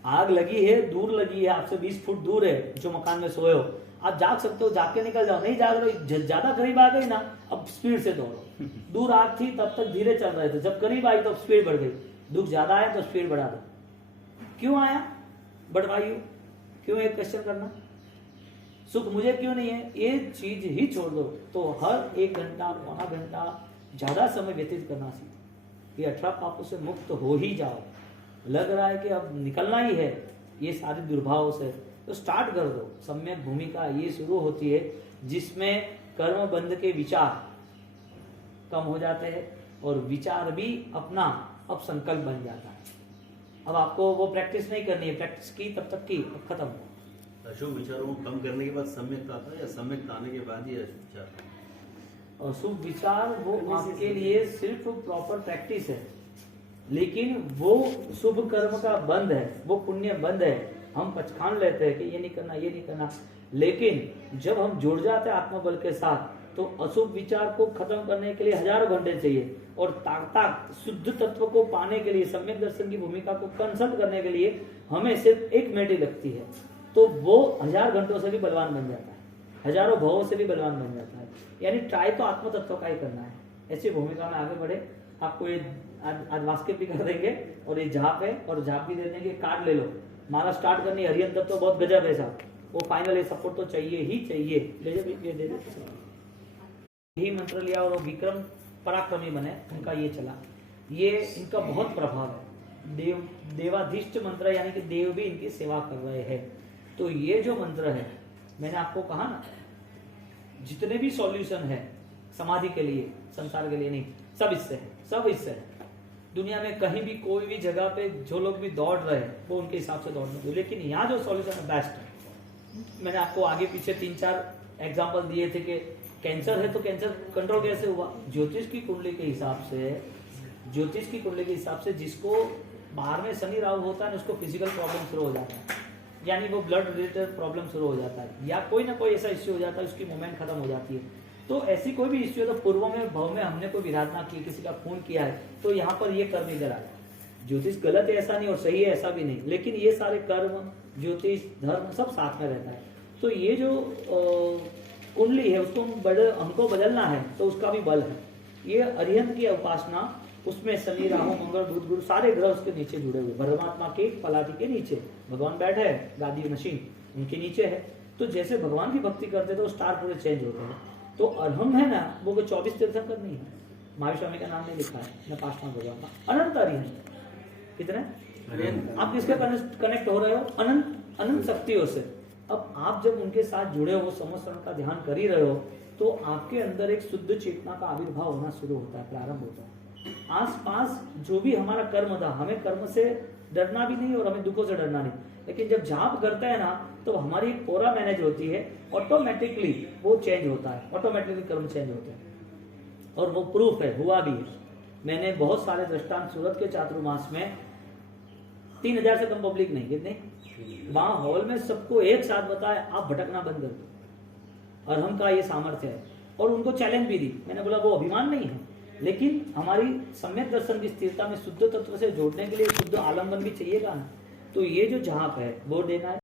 आग लगी है, दूर लगी है, आपसे 20 फुट दूर है, जो मकान में सोए हो, आप जाग सकते हो, जाग के निकल जाओ, नहीं जाग रहे ज्यादा करीब आ गई ना, अब स्पीड से दौड़ो। दूर आग थी तब तक धीरे चल रहे थे, जब करीब आई तो स्पीड बढ़ गई, दुख ज्यादा आया तो स्पीड बढ़ा दो। क्यों आया, बढ़वाइयो, क्यों एक क्वेश्चन करना, सुख मुझे क्यों नहीं है, ये चीज ही छोड़ दो। तो हर 1 घंटा पौना घंटा ज्यादा समय व्यतीत करना सीखो, ये 18 पापों से मुक्त हो ही जाओ। लग रहा है कि अब निकलना ही है ये सारे दुर्भावों से, तो स्टार्ट कर दो। सम्यक भूमिका ये शुरू होती है जिसमें कर्म बंध के विचार कम हो जाते हैं और विचार भी अपना अब संकल्प बन जाता है। अब आपको वो प्रैक्टिस नहीं करनी है, प्रैक्टिस की तब तक की, अब खत्म हो। अशुभ विचारों को कम करने के बाद सम्यकता आता है या सम्यकता आने के बाद ही अशुभ विचार? और शुभ विचार वो आपके लिए सिर्फ प्रॉपर प्रैक्टिस है, लेकिन वो शुभ कर्म का बंध है, वो पुण्य बंध है हम पचखान लेते हैं कि ये नहीं करना, ये नहीं करना, लेकिन जब हम जुड़ जाते हैं आत्मबल के साथ तो अशुभ विचार को खत्म करने के लिए हजारों घंटे चाहिए, और ताक शुद्ध तत्व को पाने के लिए, सम्यक दर्शन की भूमिका को कंसल्ट करने के लिए हमें सिर्फ 1 मिनट ही लगती है, तो वो 1000 घंटों से भी बलवान बन जाता है, हजारों भावों से भी बलवान बन जाता है। यानी ट्राई तो आत्म तत्व का ही करना है। ऐसी भूमिका में आगे बढ़े। आपको ये आज वास्किप भी कर देंगे, और ये झाप है, और झाप भी दे देंगे, कार्ड ले लो, माला स्टार्ट करनी है। हरियन तत्व बहुत गजब है साहब, वो फाइनल सपोर्ट तो चाहिए ही चाहिए। ले दे यही मंत्र लिया और वो विक्रम पराक्रमी बने, उनका ये चला, ये इनका बहुत प्रभाव है। देवाधिष्ट मंत्र, यानी कि देव भी इनकी सेवा कर रहे हैं। तो ये जो मंत्र है, मैंने आपको कहा ना, जितने भी सॉल्यूशन है समाधि के लिए, संसार के लिए नहीं, सब इससे है, सब इससे है। दुनिया में कहीं भी कोई भी जगह पे जो लोग भी दौड़ रहे हैं वो उनके हिसाब से दौड़ने दो, लेकिन यहाँ जो सॉल्यूशन है बेस्ट है। मैंने आपको आगे पीछे 3-4 एग्जाम्पल दिए थे कि कैंसर है तो कैंसर कंट्रोल कैसे हुआ। ज्योतिष की कुंडली के हिसाब से जिसको बाहर में शनि राहु होता है उसको फिजिकल प्रॉब्लम शुरू हो जाता है, यानी वो ब्लड रिलेटेड प्रॉब्लम शुरू हो जाता है, या कोई ना कोई ऐसा इश्यू हो जाता है, उसकी मूवमेंट खत्म हो जाती है। तो ऐसी कोई भी इश्यू है तो पूर्व में भव में हमने कोई विराधना की, किसी का खून किया है, तो यहाँ पर ये कर्म इधर आ गया। ज्योतिष गलत है ऐसा नहीं, और सही है ऐसा भी नहीं, लेकिन ये सारे कर्म, ज्योतिष, धर्म सब साथ में रहता है। तो ये जो कुंडली है उसको हमको बदलना है, तो उसका भी बल है। ये अरिहंत की उपासना, उसमें शनि राहु मंगल बुध गुरु सारे ग्रह उसके नीचे जुड़े हुए, परमात्मा के पलाटी के नीचे भगवान बैठे हैं, गादी मशीन उनके नीचे है। तो जैसे भगवान की भक्ति करते तो स्टार पूरे चेंज होते हैं। तो अरहम है ना, वो 24 तीर्थंकर नहीं है, महावीर स्वामी का नाम नहीं लिखा है, न पांचवा भगवान का, अनंत अरिहंत। कितने आप किसके कनेक्ट हो रहे हो? अनंत शक्तियों से। अब आप जब उनके साथ जुड़े हो, संवत्सरण का ध्यान कर ही रहे हो, तो आपके अंदर एक शुद्ध चेतना का आविर्भाव होना शुरू होता है, प्रारंभ होता है। आसपास जो भी हमारा कर्म था, हमें कर्म से डरना भी नहीं और हमें दुखों से डरना नहीं, लेकिन जब जाप करता है ना तो हमारी ओरा मैनेज होती है, ऑटोमेटिकली वो चेंज होता है, ऑटोमेटिकली कर्म चेंज होते हैं। और वो प्रूफ है, हुआ भी है। मैंने बहुत सारे दृष्टांत, सूरत के चातुर्मास में 3000 से कम पब्लिक नहीं, कितने वहां हॉल में सबको एक साथ बताया, आप भटकना बंद कर दो, और हम का ये सामर्थ्य है। और उनको चैलेंज भी दी। मैंने बोला वो अभिमान नहीं है, लेकिन हमारी सम्यक दर्शन की स्थिरता में शुद्ध तत्व से जोड़ने के लिए शुद्ध आलम्बन भी चाहिएगा ना। तो ये जो झांप है वो देना है।